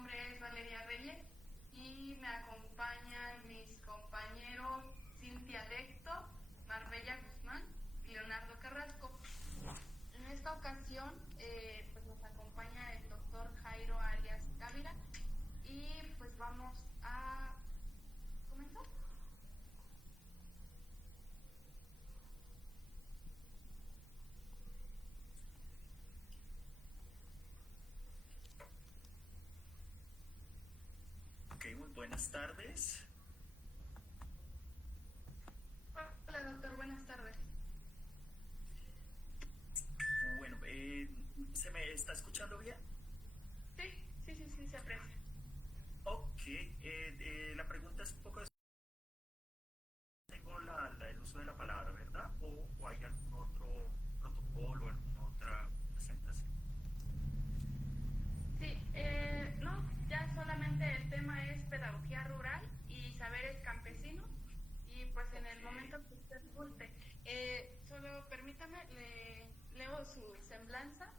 nombre es Valeria Reyes y me acompañan mis compañeros Cintia Lecto, Marbella Guzmán y Leonardo Carrasco. En esta ocasión pues nos acompaña el doctor Jairo Arias Gávira y pues vamos a comenzar. Ok, muy buenas tardes. Hola doctor, buenas tardes. Bueno, ¿se me está escuchando bien? Sí, se aprecia. Ok, la pregunta es un poco... Tengo el uso de la palabra, ¿verdad? ¿O hay algún otro protocolo, alguna otra presentación? Sí, no, ya solamente el tema es pedagogía rural y saberes campesinos y pues en el momento que usted guste, solo permítame, le leo su semblanza.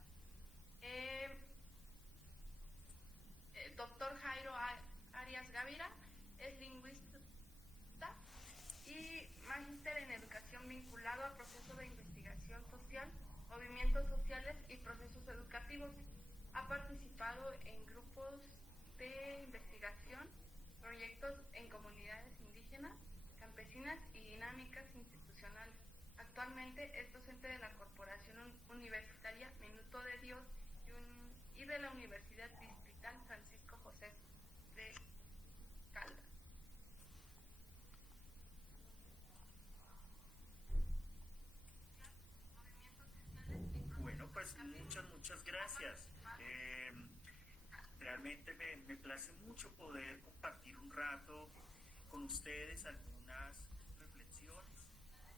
Doctor Jairo Arias Gávira es lingüista y magíster en educación vinculado a procesos de investigación social, movimientos sociales y procesos educativos. Ha participado en grupos de investigación, proyectos en comunidades indígenas, campesinas y dinámicas institucionales. Actualmente es docente de la Corporación Universitaria Minuto de Dios y de la Universidad Distrital Francisco José de Caldas. Bueno, pues muchas gracias. Realmente me place mucho poder compartir un rato con ustedes algunas reflexiones.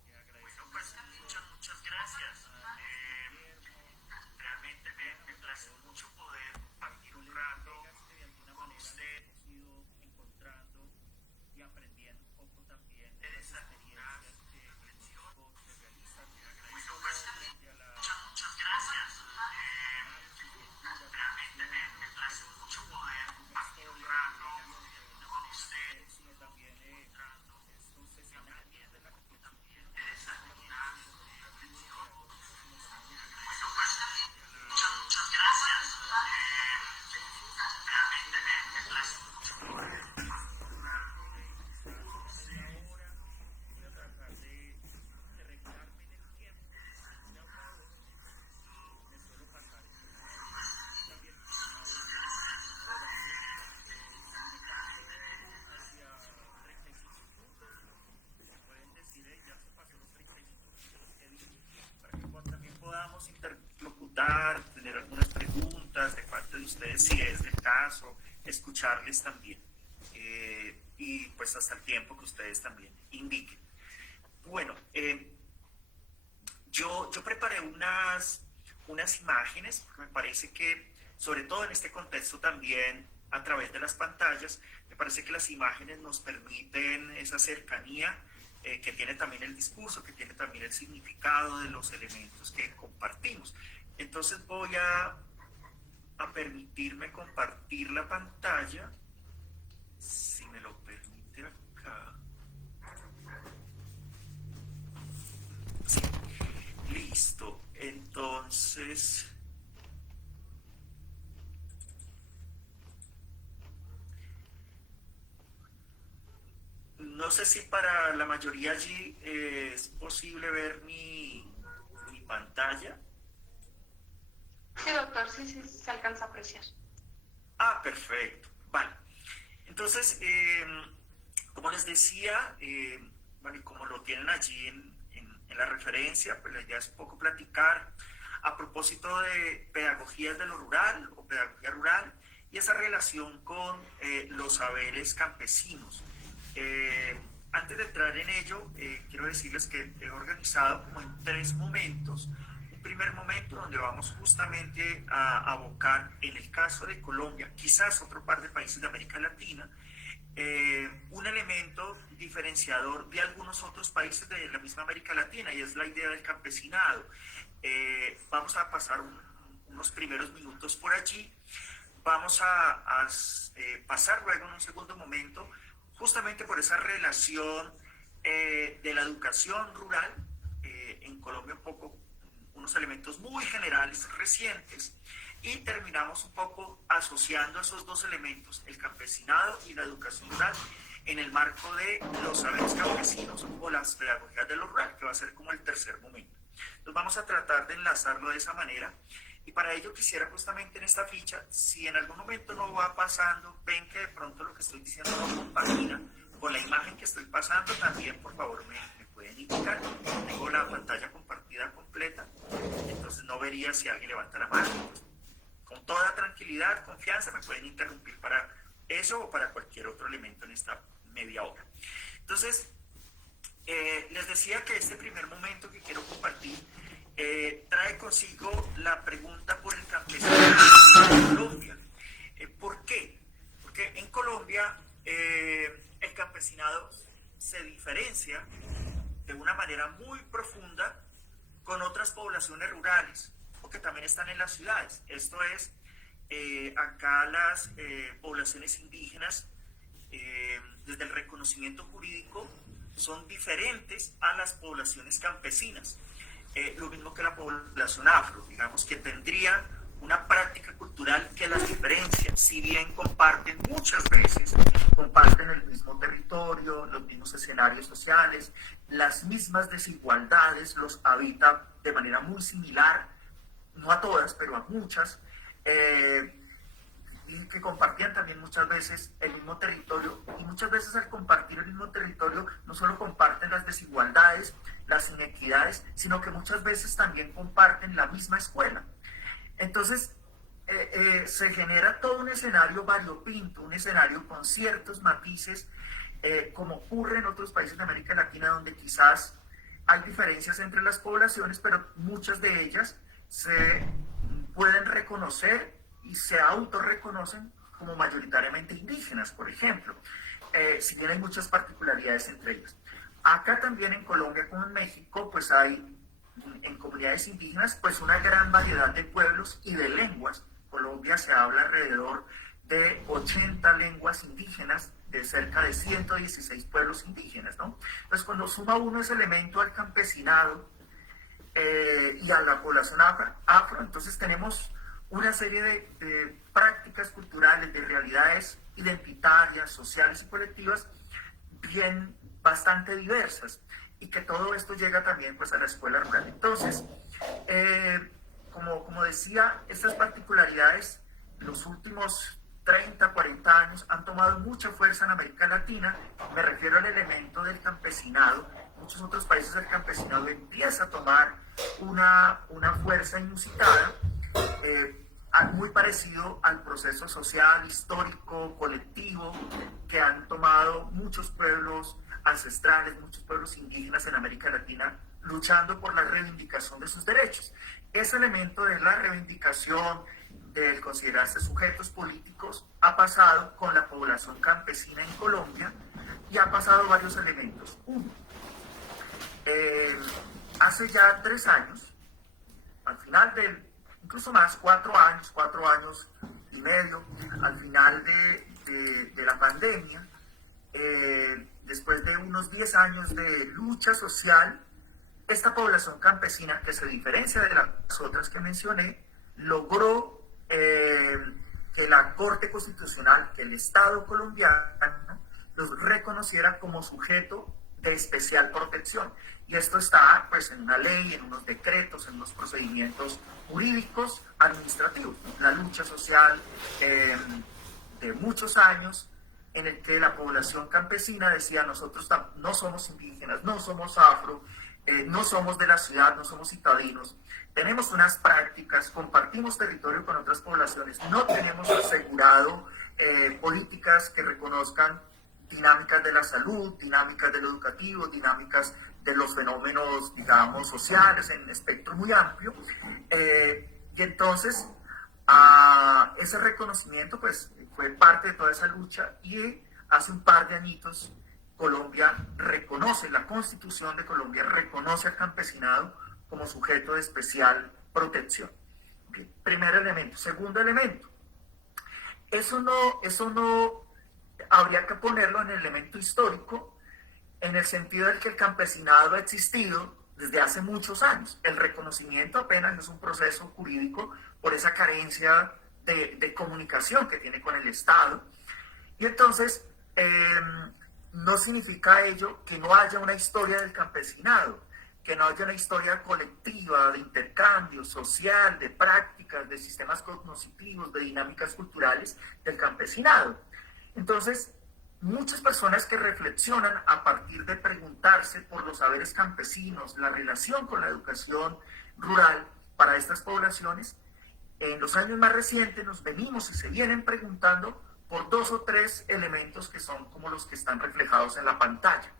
Agradezco pues muchas gracias. Realmente me place mucho poder compartir un rato con ustedes. Hemos ido encontrando y aprendiendo un poco también de esas experiencias que se realizan. Agradezco pues muchas gracias. Realmente me place mucho poder compartir un rato con ustedes, sino también estos escenarios de la también de desayunar, de reflexión. Muchas gracias. Realmente me place mucho poder compartir un rato de quizás media hora. Voy a tratar de regularme en el tiempo. Me he hablado y me suelo pasar. También hacia 35 minutos, me pueden decir, ya se pasó los 35 minutos que dije, para que también podamos interlocutar, tener algunas preguntas de parte de ustedes, si es el caso, escucharles también. Y pues hasta el tiempo que ustedes también indiquen. Bueno, yo preparé unas imágenes, porque me parece que, sobre todo en este contexto también, a través de las pantallas, me parece que las imágenes nos permiten esa cercanía que tiene también el discurso, que tiene también el significado de los elementos que compartimos. Entonces voy a permitirme compartir la pantalla, si me lo permite acá. Sí, listo. Entonces... No sé si para la mayoría allí es posible ver mi pantalla. Sí, doctor, sí, se alcanza a apreciar. Ah, perfecto. Vale. Entonces, como les decía, bueno, y como lo tienen allí en la referencia, pues la idea es un poco platicar a propósito de pedagogías de lo rural o pedagogía rural y esa relación con los saberes campesinos. Antes de entrar en ello, quiero decirles que he organizado como en 3 momentos. Un primer momento donde vamos justamente a abocar, en el caso de Colombia, quizás otro par de países de América Latina, un elemento diferenciador de algunos otros países de la misma América Latina, y es la idea del campesinado. Vamos a pasar unos primeros minutos por allí, vamos a pasar luego en un segundo momento justamente por esa relación de la educación rural en Colombia, un poco unos elementos muy generales recientes, y terminamos un poco asociando esos dos elementos, el campesinado y la educación rural, en el marco de los saberes campesinos o las pedagogías de lo rural, que va a ser como el tercer momento. Entonces vamos a tratar de enlazarlo de esa manera, y para ello quisiera justamente en esta ficha, si en algún momento no va pasando, ven que de pronto lo que estoy diciendo no compagina con la imagen que estoy pasando, también por favor me pueden indicar. Tengo la pantalla compartida completa, entonces no vería si alguien levanta la mano. Entonces, con toda tranquilidad, confianza, me pueden interrumpir para eso o para cualquier otro elemento en esta media hora. Entonces, les decía que este primer momento que quiero compartir trae consigo la pregunta por el campesinado en Colombia. ¿Por qué? Porque en Colombia el campesinado se diferencia de una manera muy profunda con otras poblaciones rurales, porque también están en las ciudades. Esto es, acá las poblaciones indígenas, desde el reconocimiento jurídico, son diferentes a las poblaciones campesinas. Lo mismo que la población afro, digamos que tendría una práctica cultural que las diferencia, si bien comparten muchas veces, comparten el mismo territorio, los mismos escenarios sociales, las mismas desigualdades, los habita de manera muy similar, no a todas, pero a muchas, y que compartían también muchas veces el mismo territorio, y muchas veces al compartir el mismo territorio no solo comparten las desigualdades, las inequidades, sino que muchas veces también comparten la misma escuela. Entonces se genera todo un escenario variopinto, un escenario con ciertos matices, como ocurre en otros países de América Latina, donde quizás hay diferencias entre las poblaciones, pero muchas de ellas se pueden reconocer y se autorreconocen como mayoritariamente indígenas, por ejemplo, si bien hay muchas particularidades entre ellas. Acá también en Colombia como en México, pues hay en comunidades indígenas pues una gran variedad de pueblos y de lenguas. En Colombia se habla alrededor de 80 lenguas indígenas, de cerca de 116 pueblos indígenas, ¿no? Pues cuando suma uno ese elemento al campesinado y a la población afro, entonces tenemos una serie de prácticas culturales, de realidades identitarias, sociales y colectivas bien bastante diversas, y que todo esto llega también pues a la escuela rural. Entonces, como decía, estas particularidades los últimos 30, 40 años han tomado mucha fuerza en América Latina. Me refiero al elemento del campesinado. En muchos otros países el campesinado empieza a tomar una fuerza inusitada, muy parecido al proceso social, histórico, colectivo que han tomado muchos pueblos ancestrales, muchos pueblos indígenas en América Latina, luchando por la reivindicación de sus derechos. Ese elemento de la reivindicación, del considerarse sujetos políticos, ha pasado con la población campesina en Colombia, y ha pasado varios elementos. Uno, hace ya 3 años, al final del, incluso más, 4 años y medio, al final de la pandemia, después de unos 10 años de lucha social, esta población campesina, que se diferencia de las otras que mencioné, logró que la Corte Constitucional, que el Estado colombiano, los reconociera como sujeto de especial protección. Y esto está pues en una ley, en unos decretos, en unos procedimientos jurídicos, administrativos. La lucha social de muchos años, en el que la población campesina decía: nosotros no somos indígenas, no somos afro, no somos de la ciudad, no somos citadinos, tenemos unas prácticas, compartimos territorio con otras poblaciones, no tenemos asegurado políticas que reconozcan dinámicas de la salud, dinámicas de lo educativo, dinámicas de los fenómenos, digamos, sociales en un espectro muy amplio. Y entonces, ese reconocimiento pues fue parte de toda esa lucha, y hace un par de añitos Colombia reconoce, la Constitución de Colombia reconoce al campesinado como sujeto de especial protección. Bien, primer elemento. Segundo elemento, Eso no habría que ponerlo en el elemento histórico, en el sentido de que el campesinado ha existido desde hace muchos años. El reconocimiento apenas es un proceso jurídico por esa carencia de comunicación que tiene con el Estado. Y entonces, no significa ello que no haya una historia del campesinado, que no haya una historia colectiva de intercambio social, de prácticas, de sistemas cognitivos, de dinámicas culturales del campesinado. Entonces, muchas personas que reflexionan a partir de preguntarse por los saberes campesinos, la relación con la educación rural para estas poblaciones, en los años más recientes nos venimos y se vienen preguntando por 2 o 3 elementos que son como los que están reflejados en la pantalla.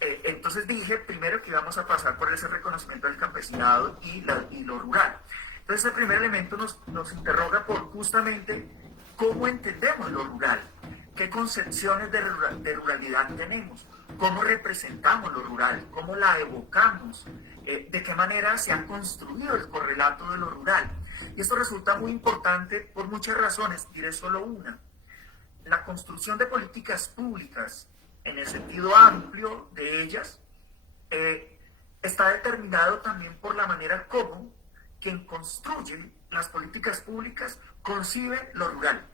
Entonces dije primero que íbamos a pasar por ese reconocimiento del campesinado y lo rural. Entonces el primer elemento nos interroga por justamente cómo entendemos lo rural, qué concepciones de ruralidad tenemos, cómo representamos lo rural, cómo la evocamos, de qué manera se ha construido el correlato de lo rural. Y esto resulta muy importante por muchas razones, diré solo una. La construcción de políticas públicas, en el sentido amplio de ellas, está determinado también por la manera como quien construye las políticas públicas concibe lo rural.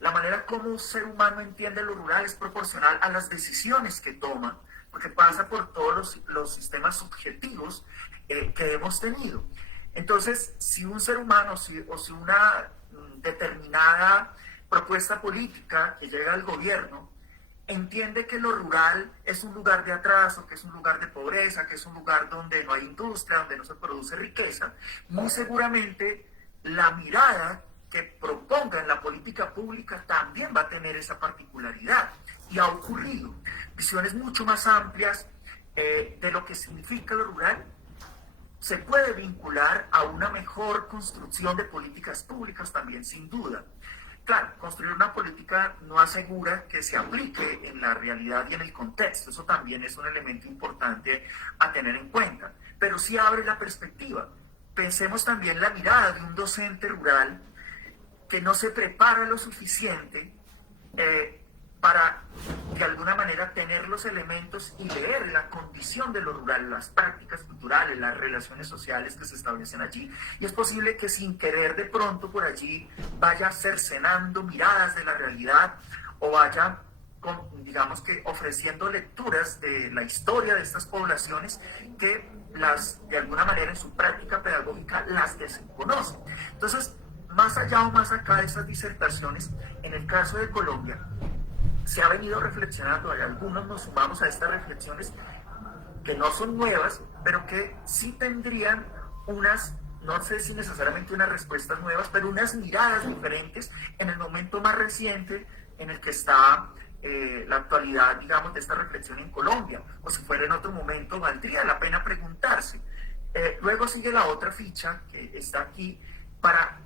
La manera como un ser humano entiende lo rural es proporcional a las decisiones que toma, porque pasa por todos los sistemas subjetivos que hemos tenido. Entonces, si un ser humano o si una determinada propuesta política que llega al gobierno entiende que lo rural es un lugar de atraso, que es un lugar de pobreza, que es un lugar donde no hay industria, donde no se produce riqueza, muy seguramente la mirada que proponga en la política pública también va a tener esa particularidad. Y ha ocurrido. Visiones mucho más amplias de lo que significa lo rural se puede vincular a una mejor construcción de políticas públicas también, sin duda. Claro, construir una política no asegura que se aplique en la realidad y en el contexto. Eso también es un elemento importante a tener en cuenta. Pero sí abre la perspectiva. Pensemos también la mirada de un docente rural que no se prepara lo suficiente para, de alguna manera, tener los elementos y leer la condición de lo rural, las prácticas culturales, las relaciones sociales que se establecen allí. Y es posible que sin querer de pronto por allí vaya cercenando miradas de la realidad o vaya, digamos que, ofreciendo lecturas de la historia de estas poblaciones que de alguna manera en su práctica pedagógica las desconocen. Entonces, más allá o más acá de esas disertaciones, en el caso de Colombia, se ha venido reflexionando, y algunos nos sumamos a estas reflexiones que no son nuevas, pero que sí tendrían unas, no sé si necesariamente unas respuestas nuevas, pero unas miradas diferentes en el momento más reciente en el que está la actualidad, digamos, de esta reflexión en Colombia, o si fuera en otro momento, valdría la pena preguntarse. Luego sigue la otra ficha que está aquí para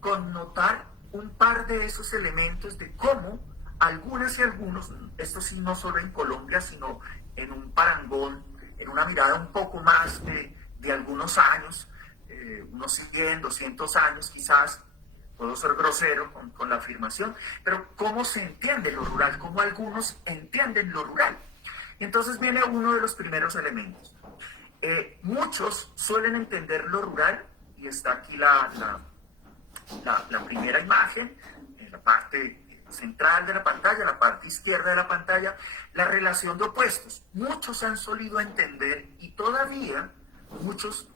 connotar un par de esos elementos de cómo algunas y algunos, esto sí no solo en Colombia, sino en un parangón, en una mirada un poco más de algunos años, unos 100, 200 años quizás, puedo ser grosero con la afirmación, pero cómo se entiende lo rural, cómo algunos entienden lo rural. Y entonces viene uno de los primeros elementos. Muchos suelen entender lo rural, y está aquí la primera imagen, en la parte central de la pantalla, la parte izquierda de la pantalla, la relación de opuestos. Muchos han solido entender, y todavía muchos,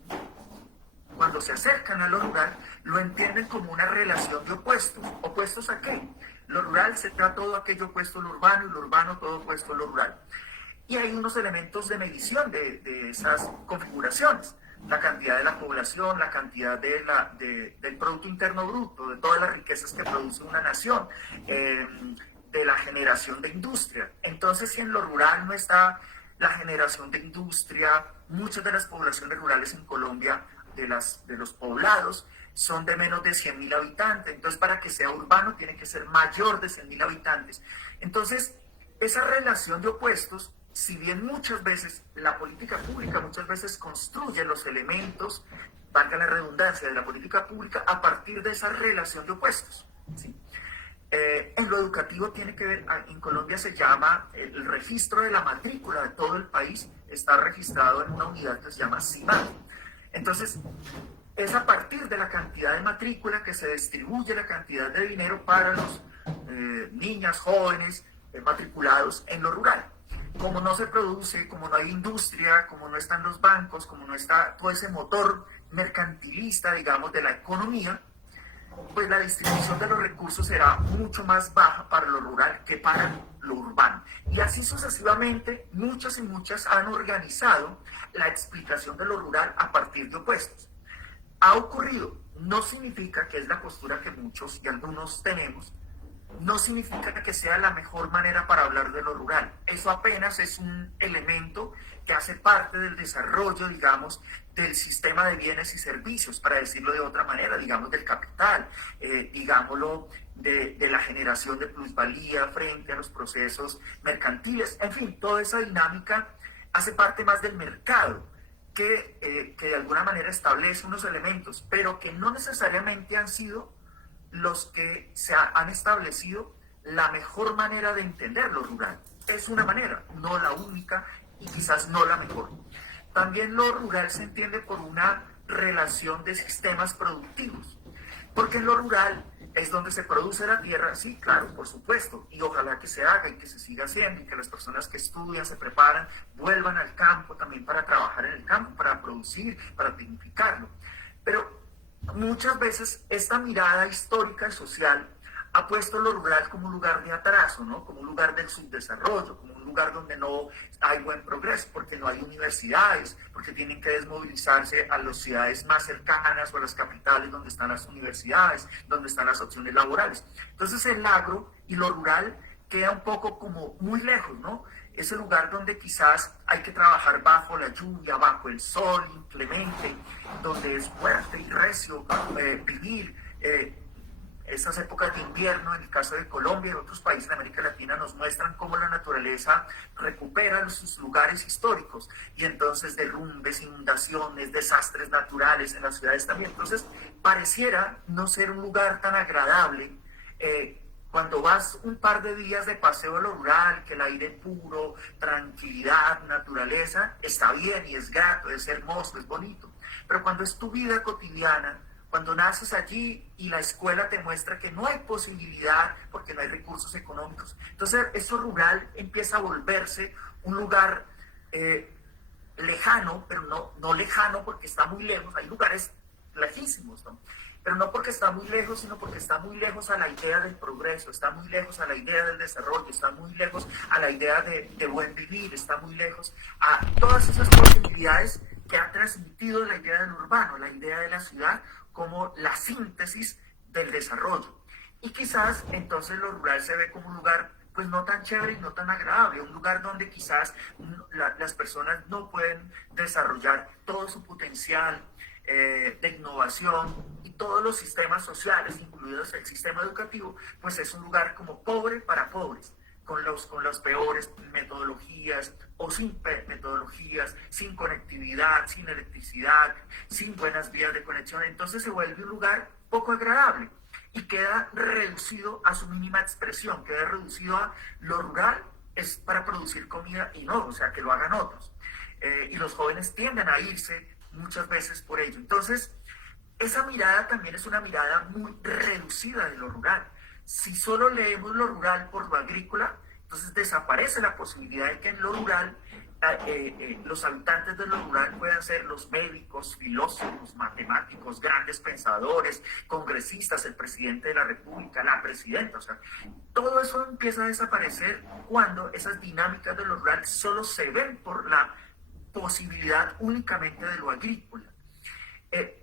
cuando se acercan a lo rural, lo entienden como una relación de opuestos. ¿Opuestos a qué? Lo rural se trata todo aquello opuesto a lo urbano, y lo urbano todo opuesto a lo rural. Y hay unos elementos de medición de esas configuraciones. La cantidad de la población, la cantidad del Producto Interno Bruto, de todas las riquezas que produce una nación, de la generación de industria. Entonces, si en lo rural no está la generación de industria, muchas de las poblaciones rurales en Colombia, de los poblados, son de menos de 100.000 habitantes. Entonces, para que sea urbano, tiene que ser mayor de 100.000 habitantes. Entonces, esa relación de opuestos, si bien muchas veces la política pública muchas veces construye los elementos, valga la redundancia, de la política pública a partir de esa relación de opuestos, ¿sí? En lo educativo tiene que ver, en Colombia se llama el registro de la matrícula de todo el país, está registrado en una unidad que se llama CIMAC. Entonces, es a partir de la cantidad de matrícula que se distribuye la cantidad de dinero para los niñas, jóvenes, matriculados en lo rural. Como no se produce, como no hay industria, como no están los bancos, como no está todo ese motor mercantilista, digamos, de la economía, pues la distribución de los recursos será mucho más baja para lo rural que para lo urbano. Y así sucesivamente, muchas y muchas han organizado la explicación de lo rural a partir de opuestos. Ha ocurrido, no significa que es la postura que muchos y algunos tenemos, no significa que sea la mejor manera para hablar de lo rural. Eso apenas es un elemento que hace parte del desarrollo, digamos, del sistema de bienes y servicios, para decirlo de otra manera, digamos, del capital, digámoslo, de la generación de plusvalía frente a los procesos mercantiles. En fin, toda esa dinámica hace parte más del mercado, que de alguna manera establece unos elementos, pero que no necesariamente han sido los que han establecido la mejor manera de entender lo rural. Es una manera, no la única y quizás no la mejor. También lo rural se entiende por una relación de sistemas productivos, porque en lo rural es donde se produce la tierra, sí, claro, por supuesto, y ojalá que se haga y que se siga haciendo y que las personas que estudian, se preparan, vuelvan al campo también para trabajar en el campo, para producir, para dignificarlo. Pero muchas veces esta mirada histórica y social ha puesto lo rural como un lugar de atraso, ¿no? Como un lugar del subdesarrollo, como un lugar donde no hay buen progreso, porque no hay universidades, porque tienen que desmovilizarse a las ciudades más cercanas o a las capitales donde están las universidades, donde están las opciones laborales. Entonces el agro y lo rural queda un poco como muy lejos, ¿no? Es el lugar donde quizás hay que trabajar bajo la lluvia, bajo el sol inclemente, donde es fuerte y recio vivir. Esas épocas de invierno, en el caso de Colombia y otros países de América Latina, nos muestran cómo la naturaleza recupera sus lugares históricos y entonces derrumbes, inundaciones, desastres naturales en las ciudades también. Entonces, pareciera no ser un lugar tan agradable. Cuando vas un par de días de paseo a lo rural, que el aire puro, tranquilidad, naturaleza, está bien y es grato, es hermoso, es bonito. Pero cuando es tu vida cotidiana, cuando naces allí y la escuela te muestra que no hay posibilidad porque no hay recursos económicos, entonces eso rural empieza a volverse un lugar lejano, pero no lejano porque está muy lejos, hay lugares lejísimos, ¿no? Pero no porque está muy lejos, sino porque está muy lejos a la idea del progreso, está muy lejos a la idea del desarrollo, está muy lejos a la idea de buen vivir, está muy lejos a todas esas posibilidades que ha transmitido la idea del urbano, la idea de la ciudad como la síntesis del desarrollo. Y quizás entonces lo rural se ve como un lugar pues no tan chévere y no tan agradable, un lugar donde quizás las personas no pueden desarrollar todo su potencial de innovación, y todos los sistemas sociales, incluidos el sistema educativo, pues es un lugar como pobre para pobres, con las peores metodologías o sin metodologías, sin conectividad, sin electricidad, sin buenas vías de conexión. Entonces se vuelve un lugar poco agradable y queda reducido a su mínima expresión, queda reducido a lo rural es para producir comida y no, o sea, que lo hagan otros. Y los jóvenes tienden a irse muchas veces por ello. Entonces, esa mirada también es una mirada muy reducida de lo rural. Si solo leemos lo rural por lo agrícola, entonces desaparece la posibilidad de que en lo rural los habitantes de lo rural puedan ser los médicos, filósofos, matemáticos, grandes pensadores, congresistas, el presidente de la República, la presidenta. O sea, todo eso empieza a desaparecer cuando esas dinámicas de lo rural solo se ven por la posibilidad únicamente de lo agrícola.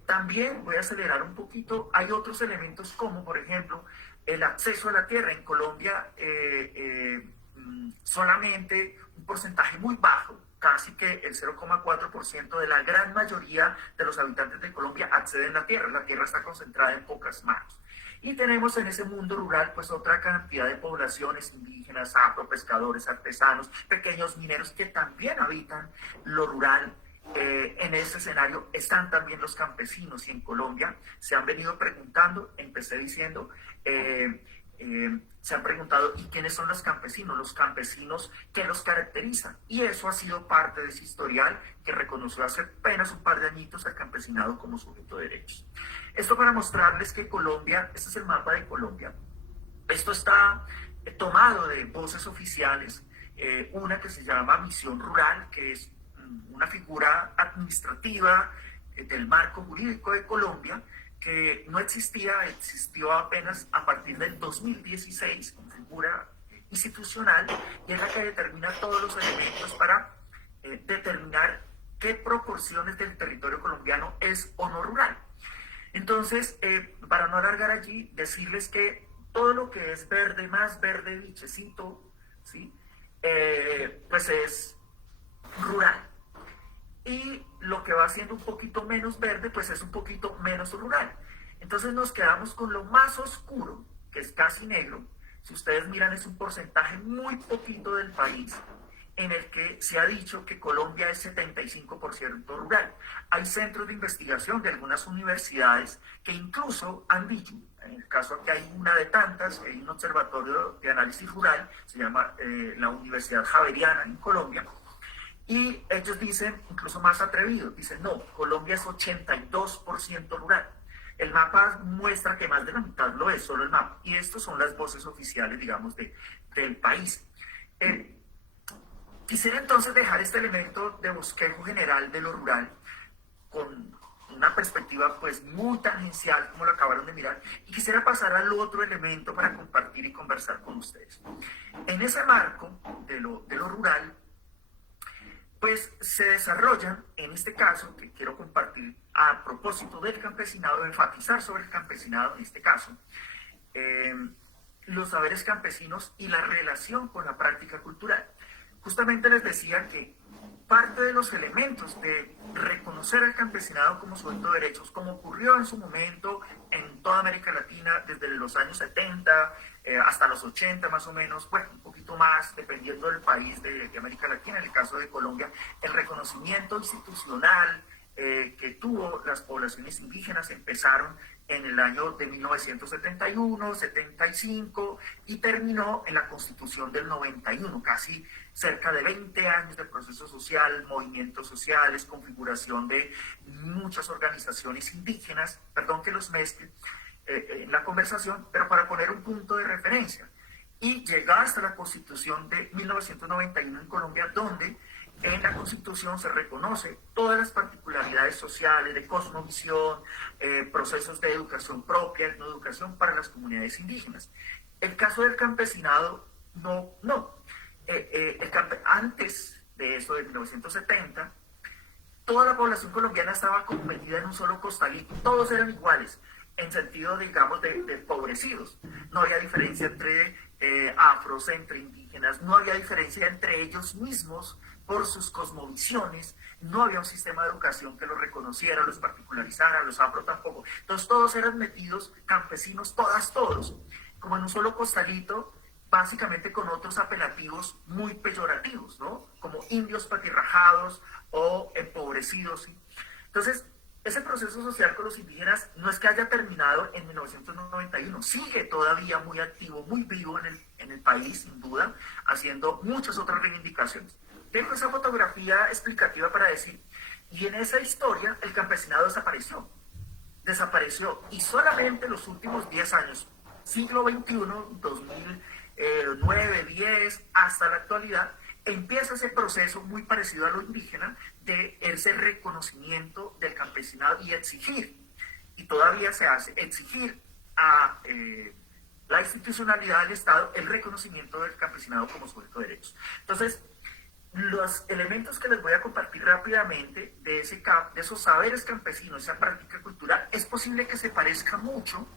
También voy a acelerar un poquito, hay otros elementos como, por ejemplo, el acceso a la tierra. En Colombia solamente un porcentaje muy bajo, casi que el 0,4% de la gran mayoría de los habitantes de Colombia acceden a la tierra está concentrada en pocas manos. Y tenemos en ese mundo rural pues otra cantidad de poblaciones indígenas, afro, pescadores, artesanos, pequeños mineros que también habitan lo rural. En ese escenario están también los campesinos y en Colombia se han venido preguntando, empecé diciendo, se han preguntado, ¿y quiénes son los campesinos? Los campesinos que los caracterizan. Y eso ha sido parte de ese historial que reconoció hace apenas un par de añitos al campesinado como sujeto de derechos. Esto para mostrarles que Colombia, este es el mapa de Colombia, esto está tomado de voces oficiales, una que se llama Misión Rural, que es una figura administrativa del marco jurídico de Colombia, que no existía, existió apenas a partir del 2016 como figura institucional, y es la que determina todos los elementos para determinar qué proporciones del territorio colombiano es o no rural. Entonces, para no alargar allí, decirles que todo lo que es verde, más verde, bichecito, ¿sí? Pues es rural. Y lo que va siendo un poquito menos verde, pues es un poquito menos rural. Entonces nos quedamos con lo más oscuro, que es casi negro. Si ustedes miran, es un porcentaje muy poquito del país, en el que se ha dicho que Colombia es 75% rural. Hay centros de investigación de algunas universidades que incluso han dicho, en el caso que hay una de tantas, hay un observatorio de análisis rural, se llama la Universidad Javeriana en Colombia, y ellos dicen, incluso más atrevidos, dicen, no, Colombia es 82% rural. El mapa muestra que más de la mitad lo es, solo el mapa. Y estas son las voces oficiales, digamos, del país. Quisiera entonces dejar este elemento de bosquejo general de lo rural con una perspectiva pues muy tangencial, como lo acabaron de mirar, y quisiera pasar al otro elemento para compartir y conversar con ustedes. En ese marco de lo rural, pues se desarrollan, en este caso, que quiero compartir a propósito del campesinado, enfatizar sobre el campesinado en este caso, los saberes campesinos y la relación con la práctica cultural. Justamente les decía que parte de los elementos de reconocer al campesinado como sujeto de derechos, como ocurrió en su momento en toda América Latina desde los años 70 hasta los 80 más o menos, bueno, un poquito más dependiendo del país de América Latina, en el caso de Colombia, el reconocimiento institucional que tuvo las poblaciones indígenas empezaron en el año de 1971, 75 y terminó en la Constitución del 91, casi cerca de 20 años de proceso social, movimientos sociales, configuración de muchas organizaciones indígenas, perdón que los mezcle en la conversación, pero para poner un punto de referencia. Y llega hasta la Constitución de 1991 en Colombia, donde en la Constitución se reconoce todas las particularidades sociales, de cosmovisión, procesos de educación propia, etnoeducación para las comunidades indígenas. El caso del campesinado, no. Antes de eso, de 1970, toda la población colombiana estaba convertida en un solo costalito, todos eran iguales, en sentido, digamos, de empobrecidos. No había diferencia entre afros, entre indígenas, no había diferencia entre ellos mismos por sus cosmovisiones, no había un sistema de educación que los reconociera, los particularizara, los afro tampoco. Entonces todos eran metidos, campesinos, todos, como en un solo costalito, básicamente con otros apelativos muy peyorativos, ¿no? Como indios patirrajados o empobrecidos, ¿sí? Entonces, ese proceso social con los indígenas no es que haya terminado en 1991, sigue todavía muy activo, muy vivo en el país, sin duda, haciendo muchas otras reivindicaciones. Dejo esa fotografía explicativa para decir, y en esa historia el campesinado desapareció, y solamente los últimos 10 años, siglo XXI, 2009, 10, hasta la actualidad, empieza ese proceso muy parecido a lo indígena de ese reconocimiento del campesinado y exigir, y todavía se hace, exigir a la institucionalidad del Estado el reconocimiento del campesinado como sujeto de derechos. Entonces, los elementos que les voy a compartir rápidamente de esos saberes campesinos, esa práctica cultural, es posible que se parezca mucho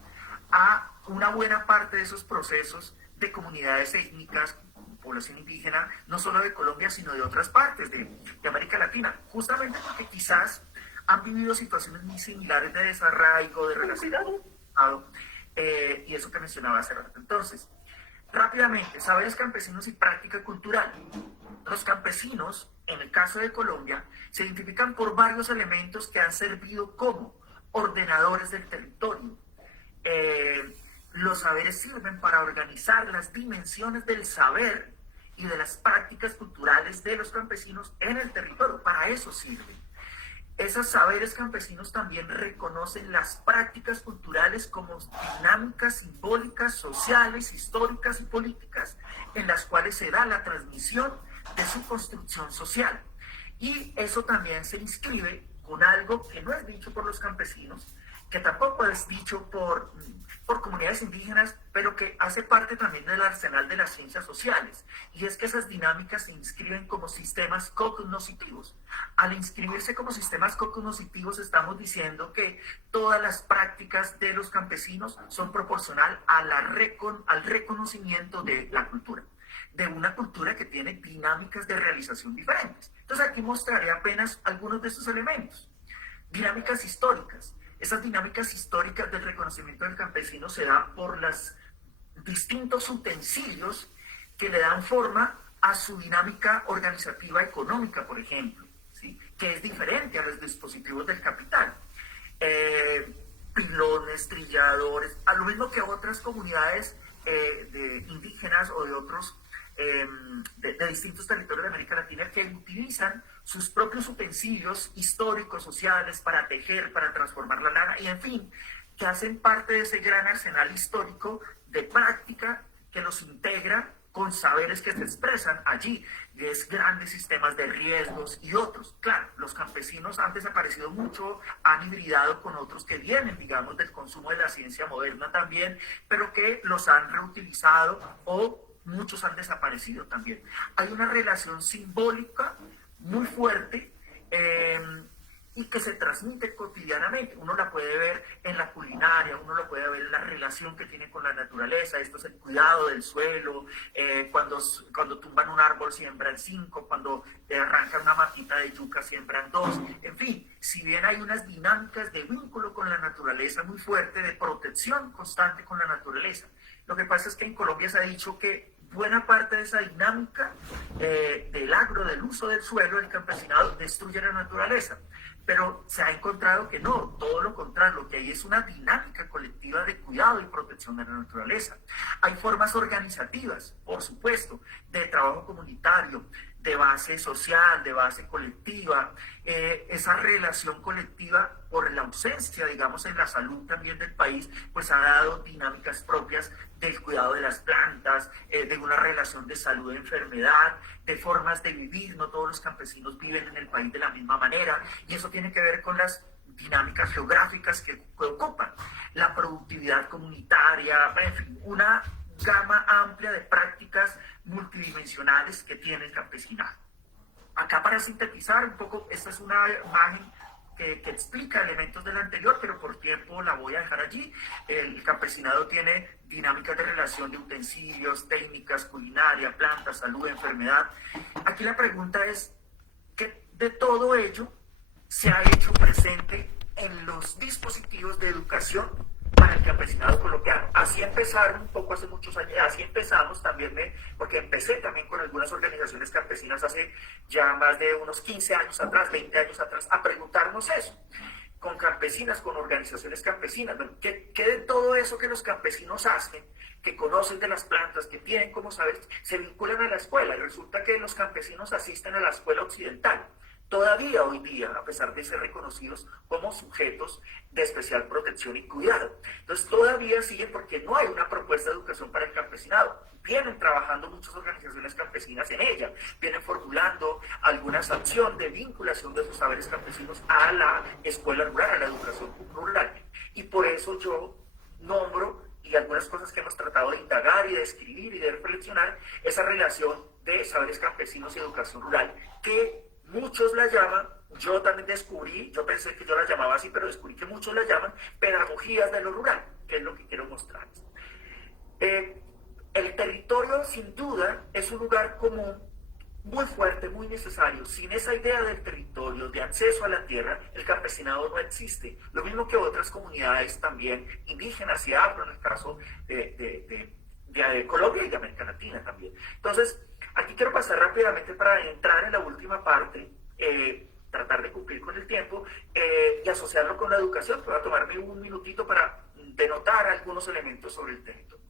a una buena parte de esos procesos de comunidades étnicas, población indígena, no solo de Colombia, sino de otras partes de América Latina, justamente porque quizás han vivido situaciones muy similares de desarraigo, de relación, y eso que mencionaba hace rato. Entonces, rápidamente, saberes campesinos y práctica cultural. Los campesinos, en el caso de Colombia, se identifican por varios elementos que han servido como ordenadores del territorio. los saberes sirven para organizar las dimensiones del saber y de las prácticas culturales de los campesinos en el territorio. Para eso sirven. Esos saberes campesinos también reconocen las prácticas culturales como dinámicas simbólicas, sociales, históricas y políticas, en las cuales se da la transmisión de su construcción social. Y eso también se inscribe con algo que no es dicho por los campesinos, que tampoco es dicho por comunidades indígenas, pero que hace parte también del arsenal de las ciencias sociales, y es que esas dinámicas se inscriben como sistemas cognoscitivos. Al inscribirse como sistemas cognoscitivos estamos diciendo que todas las prácticas de los campesinos son proporcional al reconocimiento de la cultura, de una cultura que tiene dinámicas de realización diferentes. Entonces aquí mostraré apenas algunos de estos elementos. Dinámicas históricas. Esas dinámicas históricas del reconocimiento del campesino se dan por los distintos utensilios que le dan forma a su dinámica organizativa económica, por ejemplo, ¿sí? Que es diferente a los dispositivos del capital. Pilones, trilladores, a lo mismo que otras comunidades de indígenas o de otros de distintos territorios de América Latina que utilizan sus propios utensilios históricos, sociales, para tejer, para transformar la lana, y en fin, que hacen parte de ese gran arsenal histórico de práctica que los integra con saberes que se expresan allí, es grandes sistemas de riesgos y otros. Claro, los campesinos han desaparecido mucho, han hibridado con otros que vienen, digamos, del consumo de la ciencia moderna también, pero que los han reutilizado o muchos han desaparecido también. Hay una relación simbólica muy fuerte y que se transmite cotidianamente. Uno la puede ver en la culinaria, uno la puede ver en la relación que tiene con la naturaleza. Esto es el cuidado del suelo, cuando tumban un árbol siembran 5, cuando arrancan una matita de yuca siembran 2. En fin, si bien hay unas dinámicas de vínculo con la naturaleza muy fuerte, de protección constante con la naturaleza. Lo que pasa es que en Colombia se ha dicho que buena parte de esa dinámica del agro, del uso del suelo, el campesinado destruye la naturaleza. Pero se ha encontrado que no, todo lo contrario, lo que hay es una dinámica colectiva de cuidado y protección de la naturaleza. Hay formas organizativas, por supuesto, de trabajo comunitario, de base social, de base colectiva, esa relación colectiva por la ausencia, digamos, en la salud también del país, pues ha dado dinámicas propias del cuidado de las plantas, de una relación de salud e enfermedad, de formas de vivir. No todos los campesinos viven en el país de la misma manera, y eso tiene que ver con las dinámicas geográficas que ocupan, la productividad comunitaria, en fin, una gama amplia de prácticas multidimensionales que tiene el campesinado. Acá, para sintetizar un poco, esta es una imagen que explica elementos del anterior, pero por tiempo la voy a dejar allí. El campesinado tiene dinámicas de relación de utensilios, técnicas, culinaria, plantas, salud, enfermedad. Aquí la pregunta es, ¿qué de todo ello se ha hecho presente en los dispositivos de educación para el campesinado colombiano? Así empezaron un poco hace muchos años, así empezamos también, porque empecé también con algunas organizaciones campesinas hace ya más de unos 15 años atrás, 20 años atrás, a preguntarnos eso, con campesinas, con organizaciones campesinas. Bueno, ¿qué de todo eso que los campesinos hacen, que conocen de las plantas, que tienen como saber, se vinculan a la escuela? Y resulta que los campesinos asisten a la escuela occidental. Todavía hoy día, a pesar de ser reconocidos como sujetos de especial protección y cuidado. Entonces todavía siguen, porque no hay una propuesta de educación para el campesinado. Vienen trabajando muchas organizaciones campesinas en ella, vienen formulando alguna sanción de vinculación de sus saberes campesinos a la escuela rural, a la educación rural. Y por eso yo nombro, y algunas cosas que hemos tratado de indagar y de escribir y de reflexionar, esa relación de saberes campesinos y educación rural, que muchos la llaman, yo también descubrí, yo pensé que yo la llamaba así, pero descubrí que muchos la llaman pedagogías de lo rural, que es lo que quiero mostrarles. El territorio, sin duda, es un lugar común muy fuerte, muy necesario. Sin esa idea del territorio, de acceso a la tierra, el campesinado no existe. Lo mismo que otras comunidades también indígenas y afro, en el caso de Colombia y de América Latina también. Entonces, aquí quiero pasar rápidamente para entrar en la última parte, tratar de cumplir con el tiempo y asociarlo con la educación. Voy a tomarme un minutito para denotar algunos elementos sobre el territorio.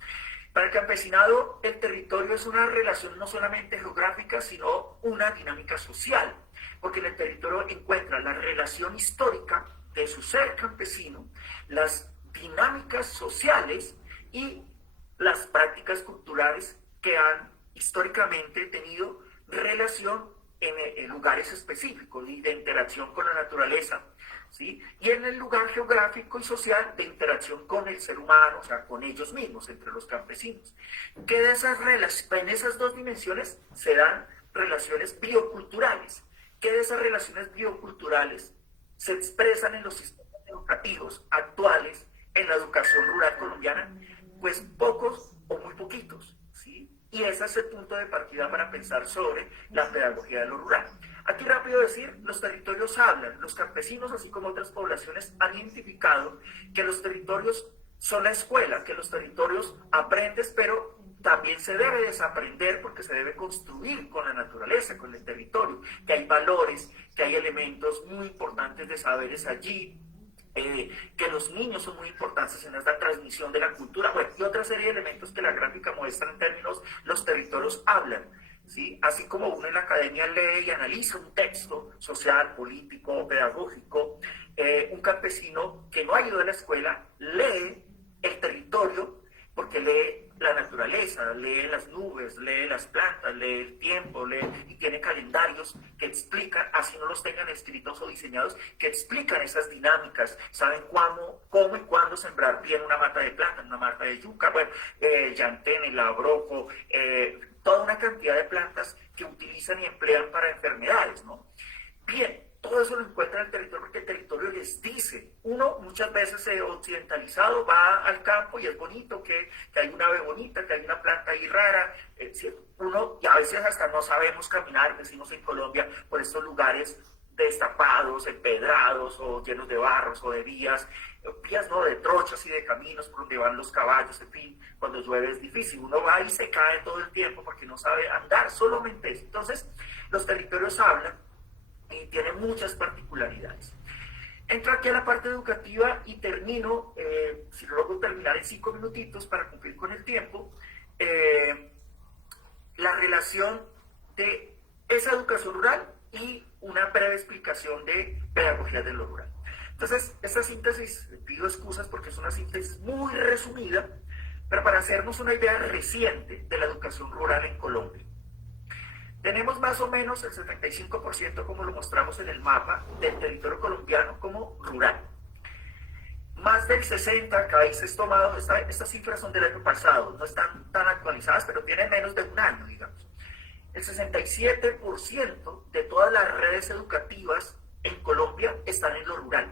Para el campesinado, el territorio es una relación no solamente geográfica, sino una dinámica social, porque en el territorio encuentra la relación histórica de su ser campesino, las dinámicas sociales y las prácticas culturales que han históricamente tenido relación en lugares específicos y de interacción con la naturaleza, ¿sí? Y en el lugar geográfico y social de interacción con el ser humano, o sea, con ellos mismos, entre los campesinos. Que de en esas dos dimensiones se dan relaciones bioculturales, que de esas relaciones bioculturales se expresan en los sistemas educativos actuales, en la educación rural colombiana, pues pocos o muy poquitos, ¿sí? Y ese es el punto de partida para pensar sobre la pedagogía de lo rural. Aquí rápido decir, los territorios hablan, los campesinos, así como otras poblaciones, han identificado que los territorios son la escuela, que los territorios aprendes, pero también se debe desaprender porque se debe construir con la naturaleza, con el territorio, que hay valores, que hay elementos muy importantes de saberes allí, que los niños son muy importantes en esta transmisión de la cultura, bueno, y otra serie de elementos que la gráfica muestra en términos, los territorios hablan, ¿sí? Así como uno en la academia lee y analiza un texto social, político, pedagógico, un campesino que no ha ido a la escuela lee el territorio porque lee la naturaleza, lee las nubes, lee las plantas, lee el tiempo, lee y tiene calendarios que explican, así no los tengan escritos o diseñados, que explican esas dinámicas, saben cómo y cuándo sembrar bien una mata de plátano, una mata de yuca, bueno, el llantén, el abroco, toda una cantidad de plantas que utilizan y emplean para enfermedades, ¿no? Bien, todo eso lo encuentra en el territorio porque el territorio les dice. Uno muchas veces occidentalizado va al campo y es bonito que hay una ave bonita, que hay una planta ahí rara. Uno, y a veces hasta no sabemos caminar, decimos en Colombia, por estos lugares destapados, empedrados o llenos de barros o de vías no, de trochas y de caminos por donde van los caballos, en fin, cuando llueve es difícil. Uno va y se cae todo el tiempo porque no sabe andar, solamente eso. Entonces, los territorios hablan y tiene muchas particularidades. Entro aquí a la parte educativa y termino, si logro terminar en 5 minutitos para cumplir con el tiempo, la relación de esa educación rural y una breve explicación de pedagogía de lo rural. Entonces, esta síntesis, pido excusas porque es una síntesis muy resumida, pero para hacernos una idea reciente de la educación rural en Colombia. Tenemos más o menos el 75%, como lo mostramos en el mapa, del territorio colombiano como rural. Más del 60%, acá habéis tomado, estas cifras son del año pasado, no están tan actualizadas, pero tienen menos de un año, digamos. El 67% de todas las redes educativas en Colombia están en lo rural.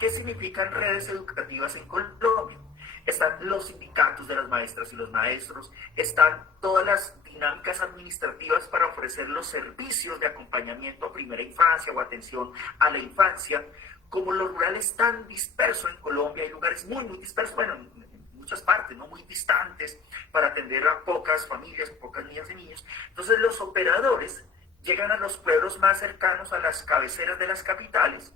¿Qué significan redes educativas en Colombia? Están los sindicatos de las maestras y los maestros, están todas las dinámicas administrativas para ofrecer los servicios de acompañamiento a primera infancia o atención a la infancia. Como lo rural es tan disperso en Colombia, hay lugares muy dispersos, bueno, en muchas partes, ¿no? Muy distantes, para atender a pocas familias, pocas niñas y niños. Entonces los operadores llegan a los pueblos más cercanos a las cabeceras de las capitales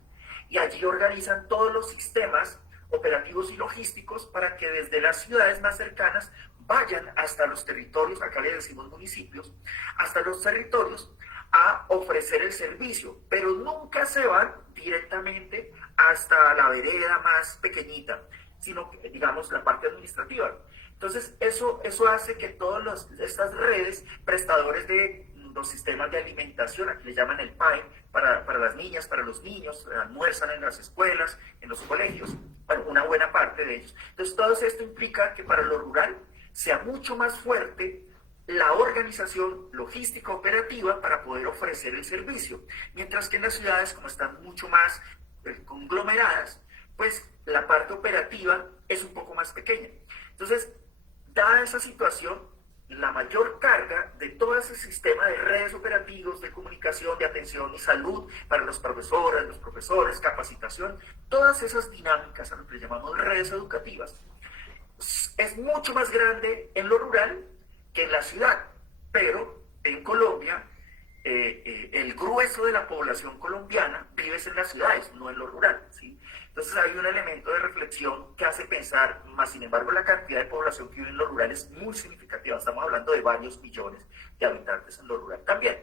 y allí organizan todos los sistemas operativos y logísticos para que desde las ciudades más cercanas vayan hasta los territorios, acá le decimos municipios, hasta los territorios a ofrecer el servicio, pero nunca se van directamente hasta la vereda más pequeñita, sino que, digamos, la parte administrativa. Entonces, eso hace que todas estas redes, prestadores de los sistemas de alimentación, aquí le llaman el PAE, para las niñas, para los niños, almuerzan en las escuelas, en los colegios, bueno, una buena parte de ellos. Entonces, todo esto implica que para lo rural sea mucho más fuerte la organización logística operativa para poder ofrecer el servicio, mientras que en las ciudades, como están mucho más conglomeradas, pues la parte operativa es un poco más pequeña. Entonces, dada esa situación, la mayor carga de todo ese sistema de redes operativos, de comunicación, de atención y salud para los profesores, capacitación, todas esas dinámicas a lo que llamamos redes educativas, es mucho más grande en lo rural que en la ciudad, pero en Colombia el grueso de la población colombiana vive en las ciudades, no en lo rural, ¿sí? Entonces hay un elemento de reflexión que hace pensar, más sin embargo la cantidad de población que vive en lo rural es muy significativa, estamos hablando de varios millones de habitantes en lo rural también.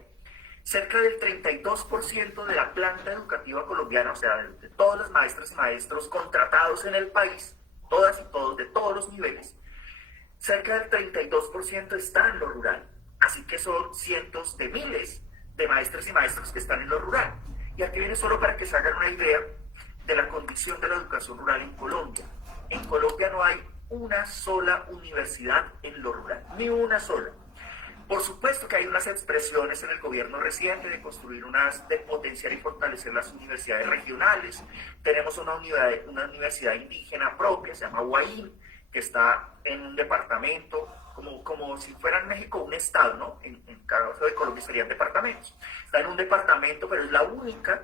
Cerca del 32% de la planta educativa colombiana, o sea, de todas las maestras y maestros contratados en el país, todas y todos, de todos los niveles, cerca del 32% está en lo rural. Así que son cientos de miles de maestras y maestros que están en lo rural. Y aquí viene solo para que se hagan una idea de la condición de la educación rural en Colombia. En Colombia no hay una sola universidad en lo rural, ni una sola. Por supuesto que hay unas expresiones en el gobierno reciente de construir de potenciar y fortalecer las universidades regionales. Tenemos una universidad indígena propia, se llama Huaín, que está en un departamento, como si fuera en México un estado, ¿no? En cada caso de Colombia serían departamentos. Está en un departamento, pero es la única,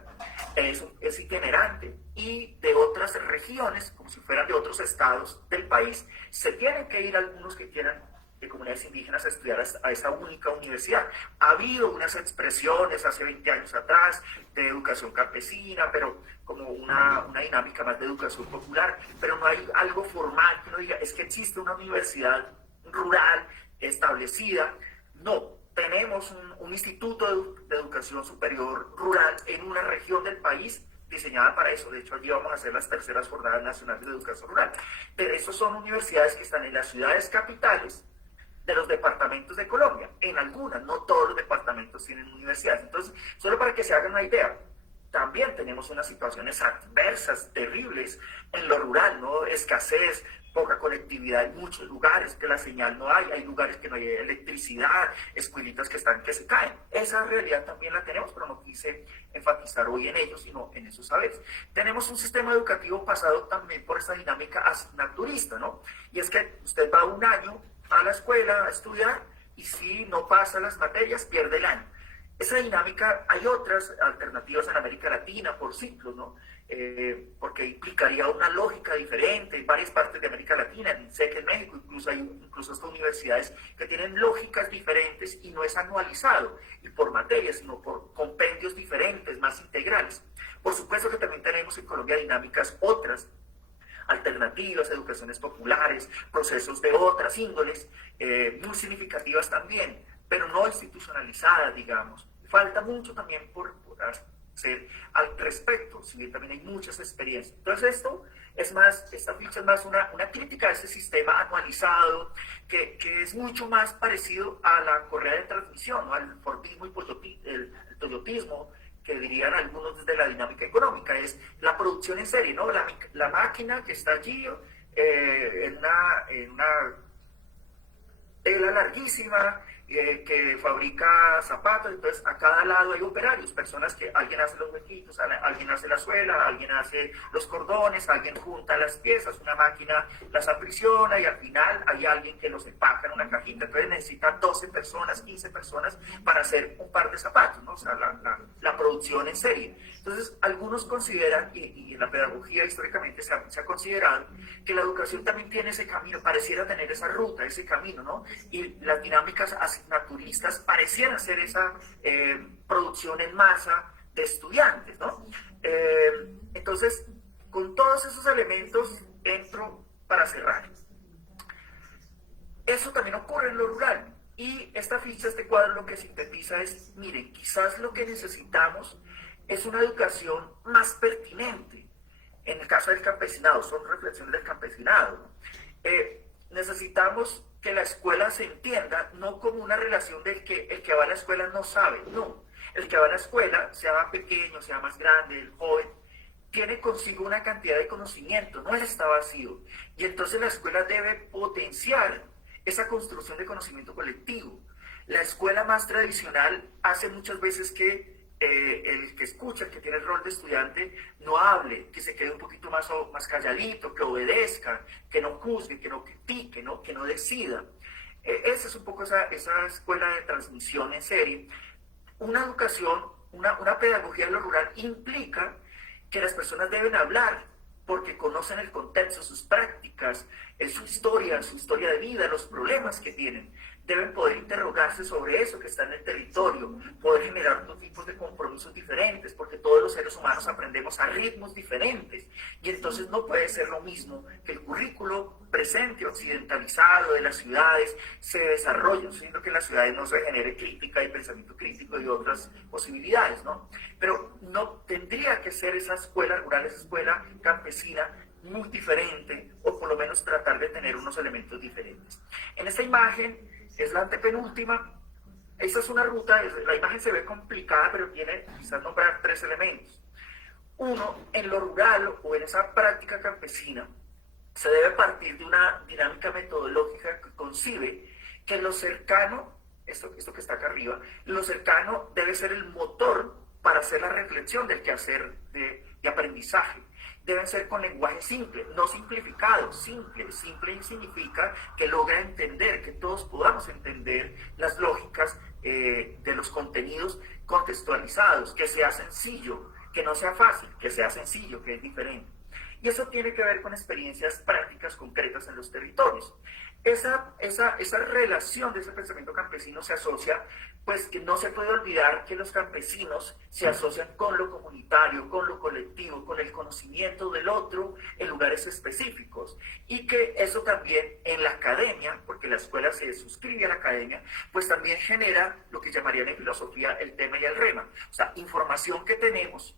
es itinerante. Y de otras regiones, como si fueran de otros estados del país, se tienen que ir algunos que quieran de comunidades indígenas a estudiar a esa única universidad. Ha habido unas expresiones hace 20 años atrás de educación campesina, pero como una dinámica más de educación popular, pero no hay algo formal que uno diga, es que existe una universidad rural establecida. No, tenemos un instituto de educación superior rural en una región del país diseñada para eso. De hecho, allí vamos a hacer las terceras jornadas nacionales de educación rural. Pero esas son universidades que están en las ciudades capitales de los departamentos de Colombia. En algunas, no todos los departamentos tienen universidades. Entonces, solo para que se hagan una idea, también tenemos unas situaciones adversas, terribles, en lo rural, ¿no? Escasez, poca conectividad en muchos lugares, que la señal no hay lugares que no hay electricidad, escuelitas que se caen. Esa realidad también la tenemos, pero no quise enfatizar hoy en ello, sino en esos saberes. Tenemos un sistema educativo pasado también por esa dinámica asignaturista, ¿no? Y es que usted va un año a la escuela a estudiar y si no pasa las materias, pierde el año. Esa dinámica, hay otras alternativas en América Latina por ciclos, ¿no? Porque implicaría una lógica diferente en varias partes de América Latina, sé que en México incluso hay hasta universidades que tienen lógicas diferentes y no es anualizado, y por materias, sino por compendios diferentes, más integrales. Por supuesto que también tenemos en Colombia dinámicas otras, alternativas, educaciones populares, procesos de otras índoles, muy significativas también, pero no institucionalizadas, digamos. Falta mucho también por hacer al respecto, si bien también hay muchas experiencias. Entonces esta ficha es más una crítica a ese sistema anualizado, que es mucho más parecido a la correa de transmisión, ¿no? Al Fordismo y el toyotismo, que dirían algunos desde la dinámica económica, es la producción en serie, ¿no? La máquina que está allí en una tela larguísima, que fabrica zapatos. Entonces a cada lado hay operarios, personas que alguien hace los huequitos, alguien hace la suela, alguien hace los cordones, alguien junta las piezas, una máquina las aprisiona y al final hay alguien que los empaca en una cajita. Entonces necesita 12 personas, 15 personas para hacer un par de zapatos, ¿no? O sea, la producción en serie. Entonces algunos consideran, y en la pedagogía históricamente se ha considerado, que la educación también tiene ese camino, pareciera tener esa ruta, ese camino, ¿no? Y las dinámicas asignaturistas parecieran ser esa producción en masa de estudiantes, ¿no? Entonces, con todos esos elementos entro para cerrar. Eso también ocurre en lo rural. Y esta ficha, este cuadro, lo que sintetiza es, miren, quizás lo que necesitamos es una educación más pertinente. En el caso del campesinado, son reflexiones del campesinado, ¿no? Necesitamos que la escuela se entienda no como una relación del que el que va a la escuela no sabe, no. El que va a la escuela, sea pequeño, sea más grande, el joven, tiene consigo una cantidad de conocimiento, no está vacío. Y entonces la escuela debe potenciar esa construcción de conocimiento colectivo. La escuela más tradicional hace muchas veces que el que escucha, el que tiene el rol de estudiante, no hable, que se quede un poquito más calladito, que obedezca, que no juzgue, que no critique, ¿no? Que no decida. Esa es un poco esa escuela de transmisión en serie. Una educación, una pedagogía de lo rural implica que las personas deben hablar porque conocen el contexto, sus prácticas, es su historia de vida, los problemas que tienen. Deben poder interrogarse sobre eso que está en el territorio, poder generar otros tipos de compromisos diferentes, porque todos los seres humanos aprendemos a ritmos diferentes, y entonces no puede ser lo mismo que el currículo presente, occidentalizado de las ciudades, se desarrolle, siendo que en las ciudades no se genere crítica y pensamiento crítico y otras posibilidades, ¿no? Pero no tendría que ser esa escuela rural, esa escuela campesina, muy diferente, o por lo menos tratar de tener unos elementos diferentes. En esta imagen, es la antepenúltima, esta es una ruta, la imagen se ve complicada, pero tiene quizás nombrar 3 elementos. Uno, en lo rural o en esa práctica campesina, se debe partir de una dinámica metodológica que concibe que lo cercano, esto que está acá arriba, lo cercano debe ser el motor para hacer la reflexión del quehacer de aprendizaje. Deben ser con lenguaje simple, no simplificado, simple. Simple significa que logra entender, que todos podamos entender las lógicas de los contenidos contextualizados, que sea sencillo, que no sea fácil, que sea sencillo, que es diferente. Y eso tiene que ver con experiencias prácticas concretas en los territorios. Esa relación de ese pensamiento campesino se asocia, pues que no se puede olvidar que los campesinos se asocian con lo comunitario, con lo colectivo, con el conocimiento del otro en lugares específicos. Y que eso también en la academia, porque la escuela se suscribe a la academia, pues también genera lo que llamarían en filosofía el tema y el rema. O sea, información que tenemos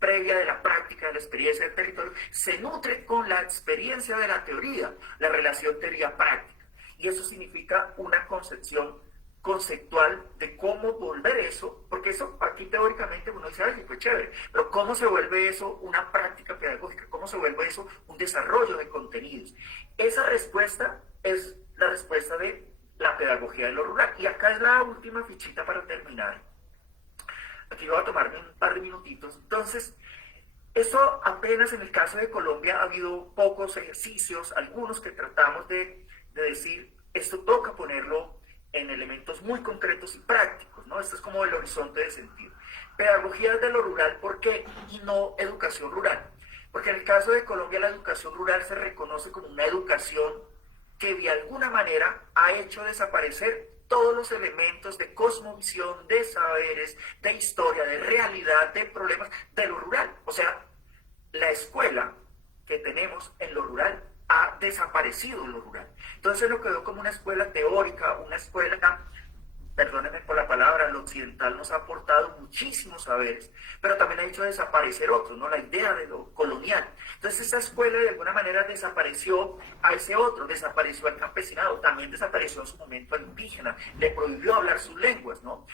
previa de la práctica, de la experiencia del territorio, se nutre con la experiencia de la teoría, la relación teoría-práctica. Y eso significa una concepción conceptual de cómo volver eso, porque eso aquí teóricamente uno dice, ay, pues chévere, pero ¿cómo se vuelve eso una práctica pedagógica? ¿Cómo se vuelve eso un desarrollo de contenidos? Esa respuesta es la respuesta de la pedagogía de lo rural. Y acá es la última fichita para terminar. Aquí voy a tomarme un par de minutitos. Entonces, eso apenas en el caso de Colombia ha habido pocos ejercicios, algunos que tratamos de decir, esto toca ponerlo en elementos muy concretos y prácticos, ¿no? Esto es como el horizonte de sentido. Pedagogía de lo rural, ¿por qué? Y no educación rural. Porque en el caso de Colombia la educación rural se reconoce como una educación que de alguna manera ha hecho desaparecer todos los elementos de cosmovisión, de saberes, de historia, de realidad, de problemas de lo rural. O sea, la escuela que tenemos en lo rural ha desaparecido en lo rural. Entonces lo quedó como una escuela teórica, una escuela, perdónenme por la palabra, lo occidental nos ha aportado muchísimos saberes, pero también ha hecho desaparecer otros, ¿no? La idea de lo colonial. Entonces esa escuela de alguna manera desapareció a ese otro, desapareció al campesinado, también desapareció en su momento al indígena, le prohibió hablar sus lenguas, ¿no?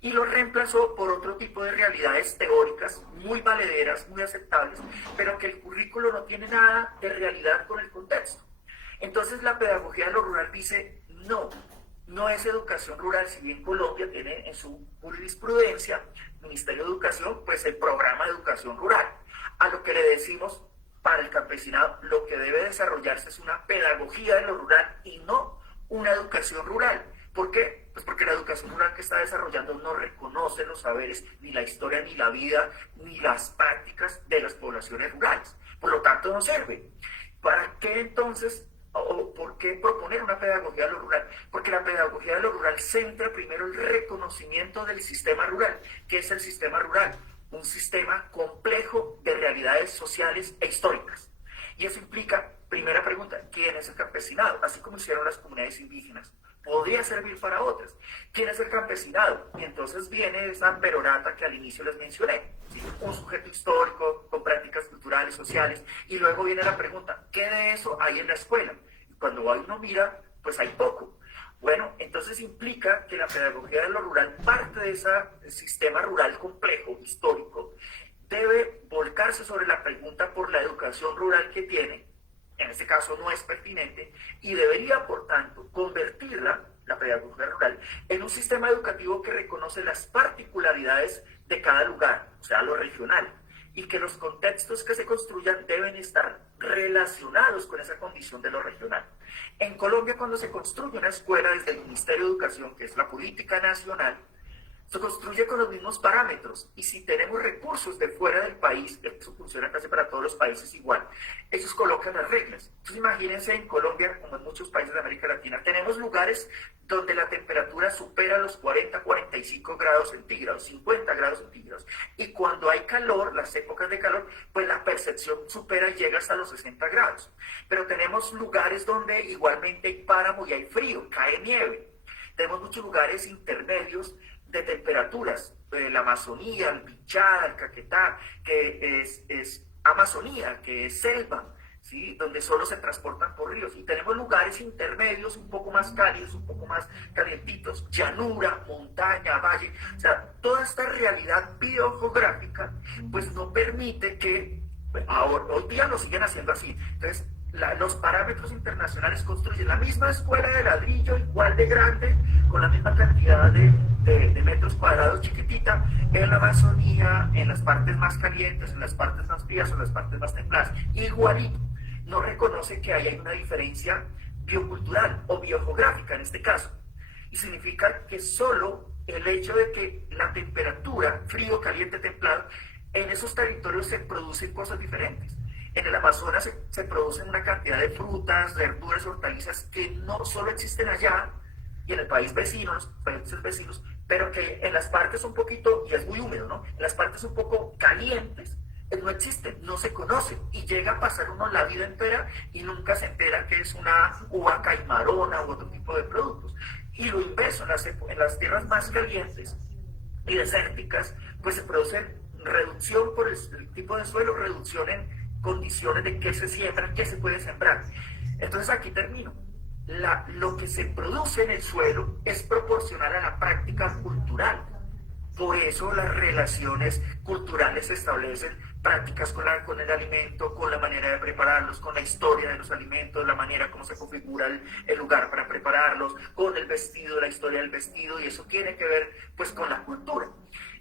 Y lo reemplazó por otro tipo de realidades teóricas muy valederas, muy aceptables, pero que el currículo no tiene nada de realidad con el contexto. Entonces la pedagogía de lo rural dice, no es educación rural, si bien Colombia tiene en su jurisprudencia, Ministerio de Educación, pues el programa de educación rural. A lo que le decimos, para el campesinado, lo que debe desarrollarse es una pedagogía de lo rural y no una educación rural. ¿Por qué? Pues porque la educación rural que está desarrollando no reconoce los saberes, ni la historia, ni la vida, ni las prácticas de las poblaciones rurales. Por lo tanto, no sirve. ¿Para qué entonces, o por qué proponer una pedagogía de lo rural? Porque la pedagogía de lo rural centra primero el reconocimiento del sistema rural. ¿Qué es el sistema rural? Un sistema complejo de realidades sociales e históricas. Y eso implica, primera pregunta, ¿quién es el campesinado? Así como hicieron las comunidades indígenas. Podría servir para otras. ¿Quién es el campesinado? Y entonces viene esa perorata que al inicio les mencioné, ¿sí? Un sujeto histórico con prácticas culturales, sociales, y luego viene la pregunta, ¿qué de eso hay en la escuela? Y cuando uno mira, pues hay poco. Bueno, entonces implica que la pedagogía de lo rural parte de ese sistema rural complejo, histórico, debe volcarse sobre la pregunta por la educación rural que tiene. En este caso no es pertinente, y debería, por tanto, convertirla, la pedagogía rural, en un sistema educativo que reconoce las particularidades de cada lugar, o sea, lo regional, y que los contextos que se construyan deben estar relacionados con esa condición de lo regional. En Colombia, cuando se construye una escuela desde el Ministerio de Educación, que es la política nacional, se construye con los mismos parámetros, y si tenemos recursos de fuera del país, eso funciona casi para todos los países igual, ellos colocan las reglas. Entonces imagínense en Colombia, como en muchos países de América Latina, tenemos lugares donde la temperatura supera los 40, 45 grados centígrados, 50 grados centígrados, y cuando hay calor, las épocas de calor, pues la percepción supera y llega hasta los 60 grados. Pero tenemos lugares donde igualmente hay páramo y hay frío, cae nieve. Tenemos muchos lugares intermedios de temperaturas, la Amazonía, el Bichada, el Caquetá, que es Amazonía, que es selva, ¿sí? Donde solo se transportan por ríos. Y tenemos lugares intermedios, un poco más cálidos, un poco más calientitos, llanura, montaña, valle. O sea, toda esta realidad biogeográfica, pues no permite que, ahora, hoy día lo siguen haciendo así. Entonces, los parámetros internacionales construyen la misma escuela de ladrillo, igual de grande, con la misma cantidad de metros cuadrados, chiquitita, en la Amazonía, en las partes más calientes, en las partes más frías o en las partes más templadas, igualito. No reconoce que hay una diferencia biocultural o biogeográfica en este caso. Y significa que solo el hecho de que la temperatura, frío, caliente, templado, en esos territorios se producen cosas diferentes. En el Amazonas se producen una cantidad de frutas, verduras, hortalizas que no solo existen allá y en el país vecino, los países vecinos, pero que en las partes un poquito, y es muy húmedo, ¿no? En las partes un poco calientes, no existen, no se conocen, y llega a pasar uno la vida entera y nunca se entera que es una uva caimarona u otro tipo de productos. Y lo inverso, en las tierras más calientes y desérticas, pues se produce reducción por el tipo de suelo, reducción en condiciones de qué se siembra, qué se puede sembrar. Entonces aquí termino. Lo que se produce en el suelo es proporcional a la práctica cultural. Por eso las relaciones culturales se establecen, prácticas con el alimento, con la manera de prepararlos, con la historia de los alimentos, la manera como se configura el lugar para prepararlos, con el vestido, la historia del vestido, y eso tiene que ver pues con la cultura.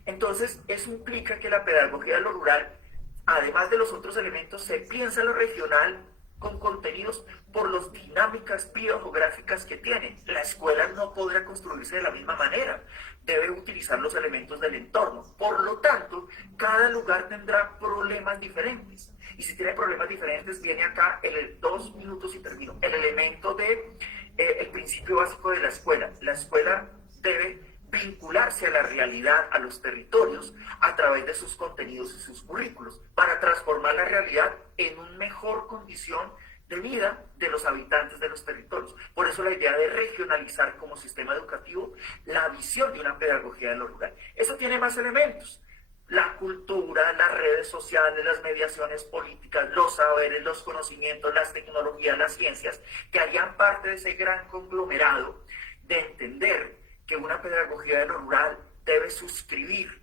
Entonces eso implica que la pedagogía de lo rural, además de los otros elementos, se piensa lo regional con contenidos por las dinámicas biogeográficas que tiene. La escuela no podrá construirse de la misma manera, debe utilizar los elementos del entorno. Por lo tanto, cada lugar tendrá problemas diferentes. Y si tiene problemas diferentes, viene acá, en 2 minutos y termino, el elemento de el principio básico de la escuela. La escuela debe vincularse a la realidad, a los territorios, a través de sus contenidos y sus currículos, para transformar la realidad en una mejor condición de vida de los habitantes de los territorios. Por eso la idea de regionalizar como sistema educativo la visión de una pedagogía de lo rural. Eso tiene más elementos: la cultura, las redes sociales, las mediaciones políticas, los saberes, los conocimientos, las tecnologías, las ciencias, que harían parte de ese gran conglomerado de entender que una pedagogía de lo rural debe suscribir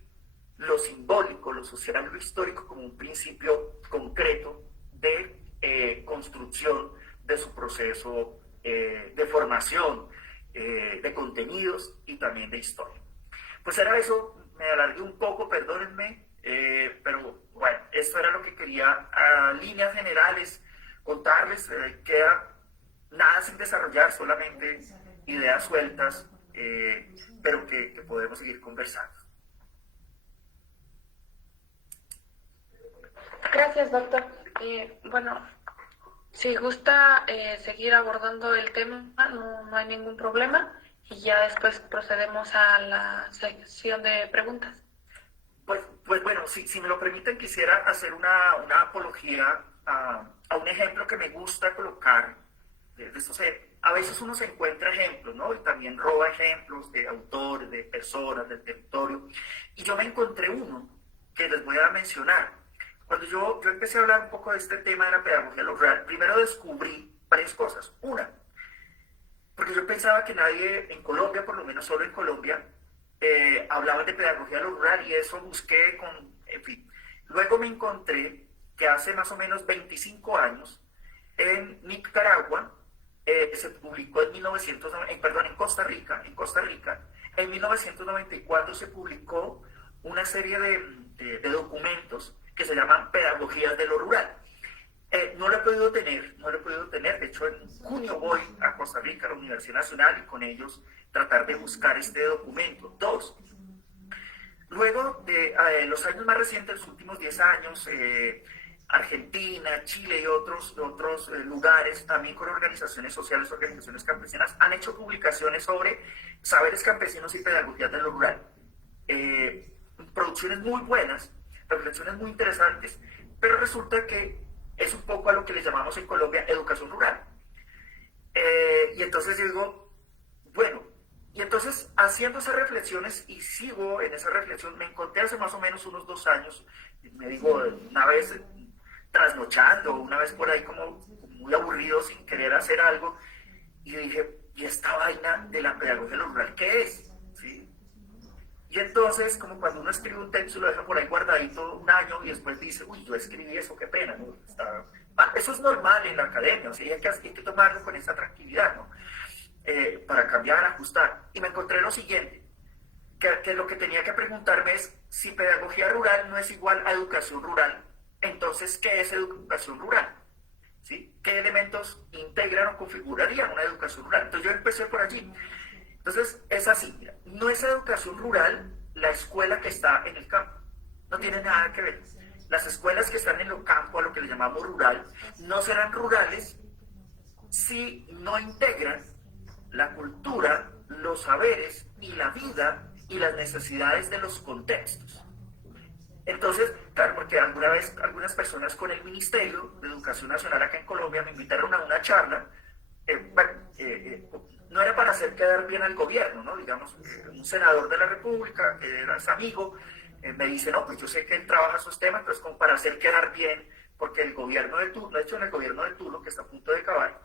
lo simbólico, lo social, lo histórico como un principio concreto de construcción de su proceso de formación, de contenidos y también de historia. Pues era eso, me alargué un poco, perdónenme, pero bueno, esto era lo que quería a líneas generales contarles. Queda nada sin desarrollar, solamente ideas sueltas, pero que podemos seguir conversando. Gracias, doctor. Bueno, si gusta seguir abordando el tema, no hay ningún problema, y ya después procedemos a la sección de preguntas. Pues bueno, si me lo permiten, quisiera hacer una apología a un ejemplo que me gusta colocar. A veces uno se encuentra ejemplos, ¿no? Y también roba ejemplos de autores, de personas, del territorio. Y yo me encontré uno que les voy a mencionar. Cuando yo empecé a hablar un poco de este tema de la pedagogía rural, primero descubrí varias cosas. Una, porque yo pensaba que nadie en Colombia, por lo menos solo en Colombia, hablaba de pedagogía rural, y eso busqué en fin. Luego me encontré que hace más o menos 25 años, en Nicaragua, se publicó en Costa Rica, en 1994 se publicó una serie de documentos que se llaman Pedagogías de lo Rural. No lo he podido tener, de hecho en junio voy a Costa Rica, a la Universidad Nacional, y con ellos tratar de buscar este documento. Dos, Luego de los años más recientes, los últimos 10 años, Argentina, Chile y otros lugares, también con organizaciones sociales, organizaciones campesinas, han hecho publicaciones sobre saberes campesinos y pedagogía de lo rural. Producciones muy buenas, reflexiones muy interesantes, pero resulta que es un poco a lo que le llamamos en Colombia educación rural. Y entonces yo digo, bueno, y entonces haciendo esas reflexiones, y sigo en esa reflexión, me encontré hace más o menos unos 2 años, me digo, una vez trasnochando, una vez por ahí como muy aburrido sin querer hacer algo, y dije, ¿y esta vaina de la pedagogía rural qué es? ¿Sí? Y entonces, como cuando uno escribe un texto y lo deja por ahí guardadito un año y después dice, uy, yo escribí eso, qué pena, ¿no? Eso es normal en la academia, o sea, hay que tomarlo con esa tranquilidad, ¿no? Para cambiar, ajustar. Y me encontré lo siguiente, que lo que tenía que preguntarme es, si pedagogía rural no es igual a educación rural, entonces, ¿qué es educación rural? ¿Sí? ¿Qué elementos integran o configurarían una educación rural? Entonces yo empecé por allí. Entonces, es así, mira, no es educación rural la escuela que está en el campo, no tiene nada que ver. Las escuelas que están en el campo, a lo que le llamamos rural, no serán rurales si no integran la cultura, los saberes y la vida y las necesidades de los contextos. Entonces, claro, porque alguna vez algunas personas con el Ministerio de Educación Nacional acá en Colombia me invitaron a una charla, no era para hacer quedar bien al gobierno, ¿no? Digamos, un senador de la República, que era su amigo, me dice, no, pues yo sé que él trabaja esos temas, pero es como para hacer quedar bien, porque el gobierno de Turno, de hecho en el gobierno de Turno, que está a punto de acabar,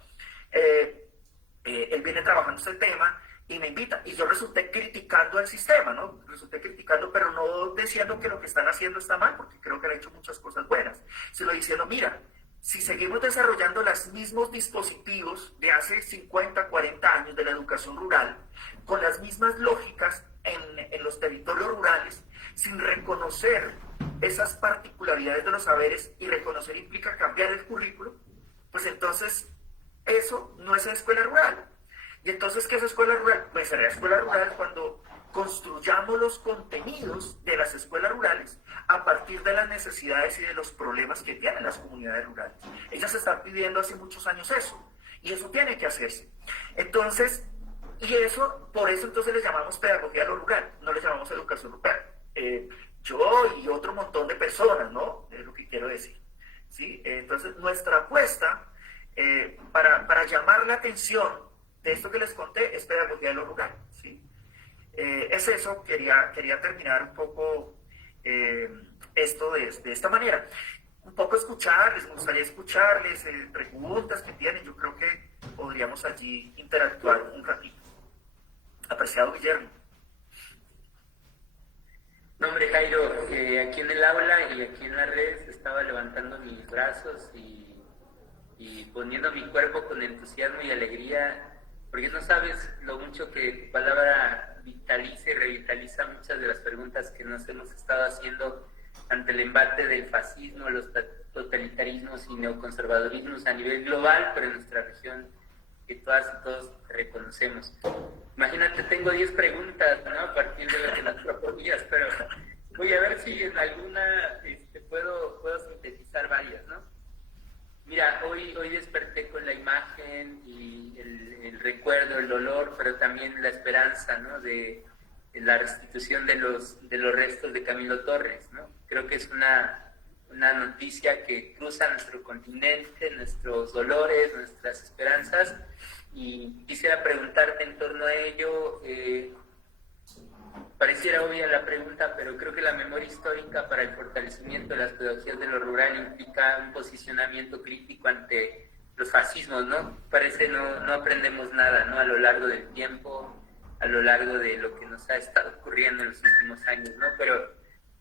él viene trabajando este tema y me invita, y yo resulté criticando el sistema, ¿no? Resulté criticando, pero no diciendo que lo que están haciendo está mal, porque creo que han hecho muchas cosas buenas, sino diciendo, mira, si seguimos desarrollando los mismos dispositivos de hace 50, 40 años de la educación rural, con las mismas lógicas en los territorios rurales, sin reconocer esas particularidades de los saberes, y reconocer implica cambiar el currículo, pues entonces eso no es escuela rural. Y entonces, ¿qué es escuela rural? Pues será escuela rural cuando construyamos los contenidos de las escuelas rurales a partir de las necesidades y de los problemas que tienen las comunidades rurales. Ellas están pidiendo hace muchos años eso, y eso tiene que hacerse. Entonces, y eso, por eso entonces le llamamos pedagogía a lo rural, no le llamamos educación rural. Yo y otro montón de personas, ¿no? Es lo que quiero decir. ¿Sí? Entonces, nuestra apuesta para llamar la atención de esto que les conté es pedagogía de lo rural. ¿Sí? Es eso, quería terminar un poco esto de esta manera. Un poco escucharles, me gustaría escucharles, preguntas que tienen, yo creo que podríamos allí interactuar un ratito. Apreciado Guillermo. No, hombre, Jairo, aquí en el aula y aquí en las redes estaba levantando mis brazos y poniendo mi cuerpo con entusiasmo y alegría, porque no sabes lo mucho que tu palabra vitaliza y revitaliza muchas de las preguntas que nos hemos estado haciendo ante el embate del fascismo, los totalitarismos y neoconservadurismos a nivel global, pero en nuestra región, que todas y todos reconocemos. Imagínate, tengo 10 preguntas, ¿no? A partir de lo que nos proponías, pero voy a ver si en alguna puedo sintetizar varias, ¿no? Mira, hoy desperté con la imagen y el recuerdo, el dolor, pero también la esperanza, ¿no? De la restitución de los restos de Camilo Torres, ¿no? Creo que es una noticia que cruza nuestro continente, nuestros dolores, nuestras esperanzas, y quisiera preguntarte en torno a ello. Pareciera obvia la pregunta, pero creo que la memoria histórica para el fortalecimiento de las pedagogías de lo rural implica un posicionamiento crítico ante los fascismos, ¿no? Parece no aprendemos nada, ¿no? A lo largo del tiempo, a lo largo de lo que nos ha estado ocurriendo en los últimos años, ¿no? Pero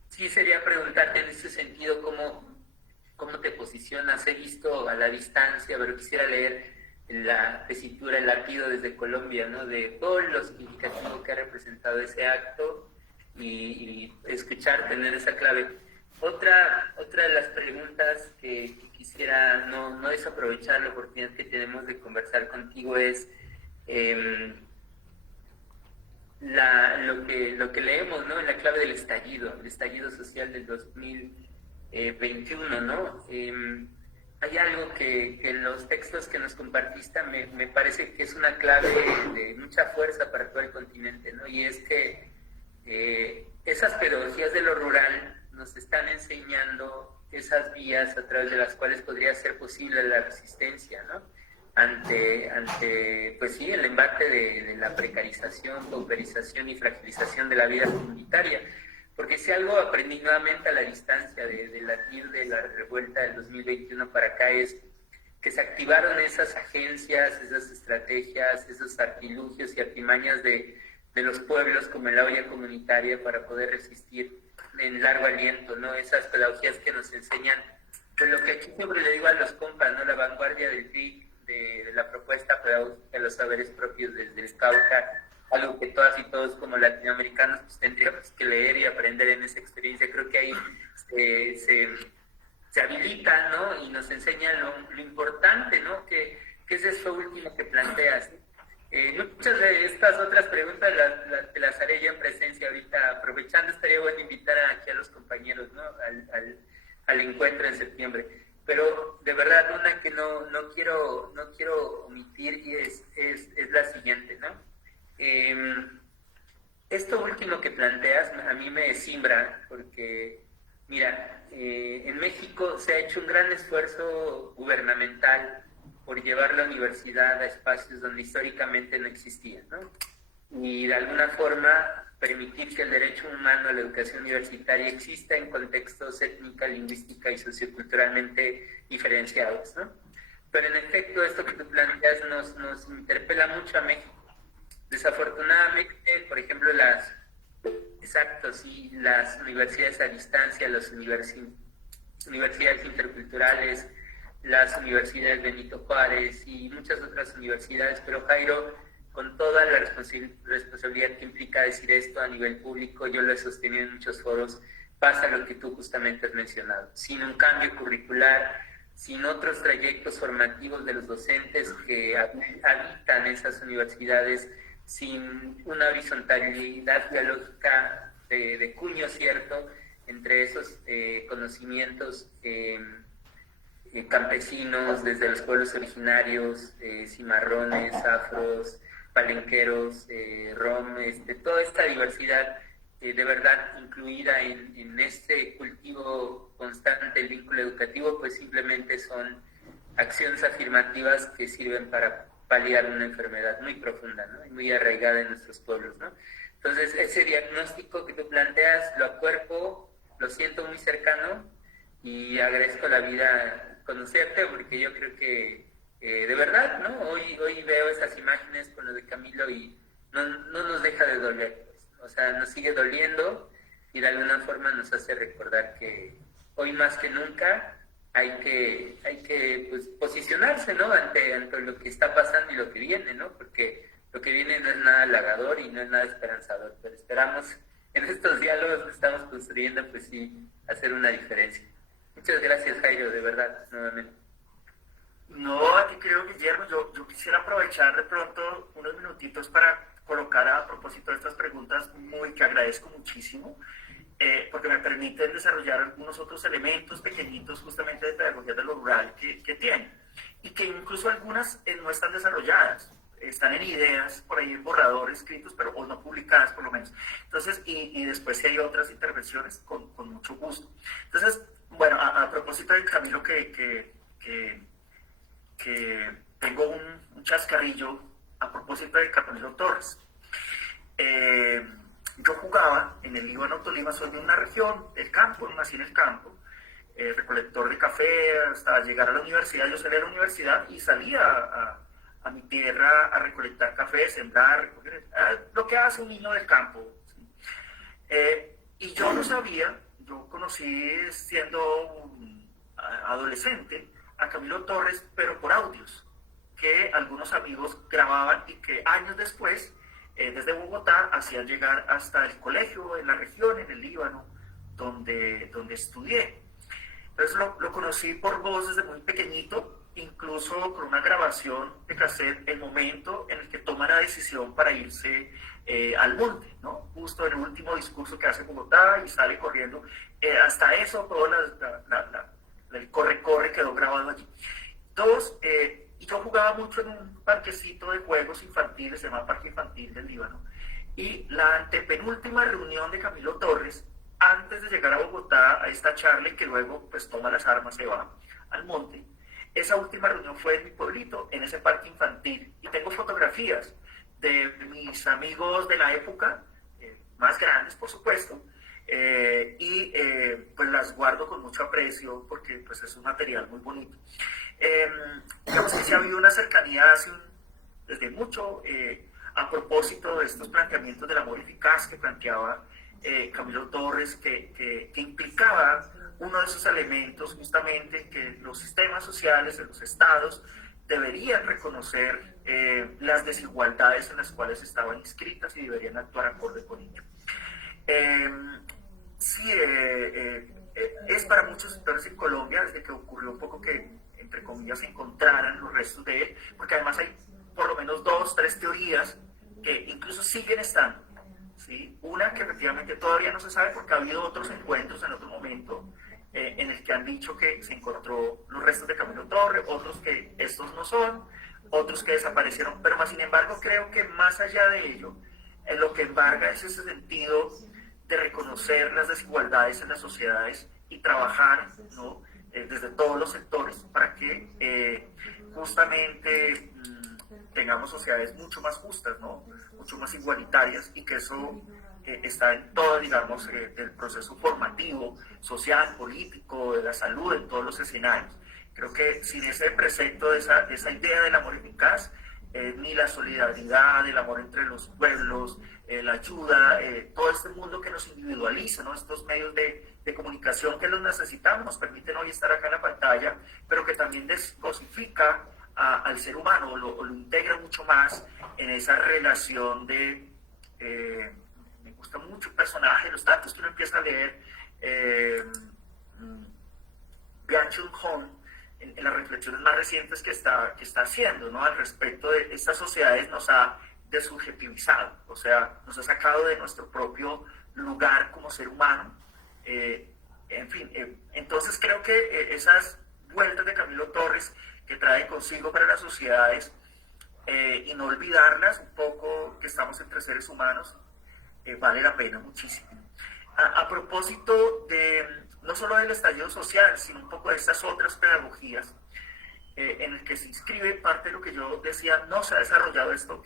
sí sería preguntarte en ese sentido cómo te posicionas. He visto a la distancia, pero quisiera leer la tesitura, el latido desde Colombia, ¿no? De todo lo significativo que ha representado ese acto y escuchar, tener esa clave. Otra de las preguntas que quisiera no desaprovechar la oportunidad que tenemos de conversar contigo es lo que leemos, ¿no? En la clave del el estallido social del 2021, ¿no? Hay algo que en los textos que nos compartiste me parece que es una clave de mucha fuerza para todo el continente, ¿no? Y es que esas pedagogías de lo rural nos están enseñando esas vías a través de las cuales podría ser posible la resistencia, ¿no? Ante pues sí, el embate de la precarización, pauperización y fragilización de la vida comunitaria. Porque si algo aprendí nuevamente a la distancia de latir de la revuelta del 2021 para acá es que se activaron esas agencias, esas estrategias, esos artilugios y artimañas de los pueblos como en la olla comunitaria para poder resistir en largo aliento, ¿no? Esas pedagogías que nos enseñan, pues lo que aquí siempre le digo a los compas, ¿no? La vanguardia del TIC, de la propuesta pedagógica de los saberes propios desde el Cauca, algo que todas y todos como latinoamericanos pues, tendríamos que leer y aprender en esa experiencia. Creo que ahí se habilita, ¿no? Y nos enseña lo importante, ¿no? Que es eso último que planteas. Muchas de estas otras preguntas te las haré yo en presencia ahorita. Aprovechando, estaría bueno invitar aquí a los compañeros, ¿no? Al encuentro en septiembre. Pero de verdad, una que no quiero omitir y es la siguiente, ¿no? Esto último que planteas a mí me simbra porque, mira, en México se ha hecho un gran esfuerzo gubernamental por llevar la universidad a espacios donde históricamente no existía, ¿no? Y de alguna forma permitir que el derecho humano a la educación universitaria exista en contextos étnica, lingüística y socioculturalmente diferenciados, ¿no? Pero en efecto, esto que tú planteas nos interpela mucho a México. Desafortunadamente, por ejemplo, las universidades a distancia, las universidades interculturales, las universidades Benito Juárez y muchas otras universidades, pero Jairo, con toda la responsabilidad que implica decir esto a nivel público, yo lo he sostenido en muchos foros, pasa lo que tú justamente has mencionado. Sin un cambio curricular, sin otros trayectos formativos de los docentes que habitan esas universidades, sin una horizontalidad dialógica de cuño cierto entre esos conocimientos campesinos, desde los pueblos originarios, cimarrones, afros, palenqueros, rom, toda esta diversidad de verdad incluida en este cultivo constante del vínculo educativo, pues simplemente son acciones afirmativas que sirven para paliar una enfermedad muy profunda, ¿no? Y muy arraigada en nuestros pueblos, ¿no? Entonces, ese diagnóstico que tú planteas, lo acuerpo, lo siento muy cercano y agradezco la vida conocerte porque yo creo que de verdad, ¿no? Hoy veo esas imágenes con lo de Camilo y no nos deja de doler, pues. O sea, nos sigue doliendo y de alguna forma nos hace recordar que hoy más que nunca hay que pues, posicionarse, ¿no? Ante lo que está pasando y lo que viene, ¿no? Porque lo que viene no es nada halagador y no es nada esperanzador, pero esperamos en estos diálogos que estamos construyendo, pues sí, hacer una diferencia. Muchas gracias, Jairo, de verdad, nuevamente. No, a ti creo, Guillermo, yo quisiera aprovechar de pronto unos minutitos para colocar a propósito de estas preguntas que agradezco muchísimo, porque me permiten desarrollar algunos otros elementos pequeñitos justamente de pedagogía de lo rural que tienen, y que incluso algunas no están desarrolladas, están en ideas, por ahí en borradores escritos, pero o no publicadas por lo menos. Entonces, y después si hay otras intervenciones, con mucho gusto. Entonces, bueno, a propósito de Camilo, que tengo un chascarrillo a propósito de Camilo Torres. Yo jugaba en el Líbano, Tolima, soy de una región del campo, nací en el campo, recolector de café, hasta llegar a la universidad. Yo salía a la universidad y salía a mi tierra a recolectar café, sembrar, recoger, lo que hace un niño del campo, ¿sí? Y yo no sabía, yo conocí siendo adolescente a Camilo Torres, pero por audios que algunos amigos grababan y que años después, desde Bogotá, hacían llegar hasta el colegio en la región, en el Líbano, donde estudié. Entonces lo conocí por voz desde muy pequeñito, incluso con una grabación de cassette, el momento en el que tomaba toma la decisión para irse al monte, ¿no? Justo en el último discurso que hace en Bogotá y sale corriendo. Hasta eso, todo el corre-corre quedó grabado allí. Dos, y yo jugaba mucho en un parquecito de juegos infantiles, se llama Parque Infantil del Líbano, y la antepenúltima reunión de Camilo Torres, antes de llegar a Bogotá, a esta charla, y que luego pues toma las armas, se va al monte, esa última reunión fue en mi pueblito, en ese parque infantil, y tengo fotografías de mis amigos de la época, más grandes por supuesto, pues las guardo con mucho aprecio porque pues es un material muy bonito. Digamos que sí ha habido una cercanía desde mucho a propósito de estos planteamientos del amor eficaz que planteaba Camilo Torres, que implicaba uno de esos elementos justamente que los sistemas sociales de los estados deberían reconocer las desigualdades en las cuales estaban inscritas y deberían actuar acorde con ello. Sí, es para muchos sectores en Colombia, desde que ocurrió un poco que, entre comillas, se encontraran los restos de él, porque además hay por lo menos 2, 3 teorías que incluso siguen estando, ¿sí? Una que efectivamente todavía no se sabe porque ha habido otros encuentros en otro momento en el que han dicho que se encontró los restos de Camilo Torres, otros que estos no son, otros que desaparecieron, pero más sin embargo creo que más allá de ello, en lo que embarga es ese sentido de reconocer las desigualdades en las sociedades y trabajar, ¿no? Desde todos los sectores para que justamente tengamos sociedades mucho más justas, ¿no? Mucho más igualitarias, y que eso está en todo, digamos, el proceso formativo, social, político, de la salud, en todos los escenarios. Creo que sin ese precepto de esa idea del amor eficaz, ni la solidaridad, el amor entre los pueblos, la ayuda, todo este mundo que nos individualiza, ¿no? Estos medios de comunicación que los necesitamos, nos permiten hoy estar acá en la pantalla, pero que también descosifica al ser humano, lo integra mucho más en esa relación me gusta mucho el personaje, los datos que uno empieza a leer, Byung-Chul Han, en las reflexiones más recientes que está haciendo, ¿no? Al respecto de estas sociedades nos ha desubjetivizado, o sea, nos ha sacado de nuestro propio lugar como ser humano. En fin, entonces creo que esas vueltas de Camilo Torres que trae consigo para las sociedades, y no olvidarlas un poco, que estamos entre seres humanos, vale la pena muchísimo. A propósito no solo del estallido social, sino un poco de estas otras pedagogías en el que se inscribe parte de lo que yo decía, no se ha desarrollado esto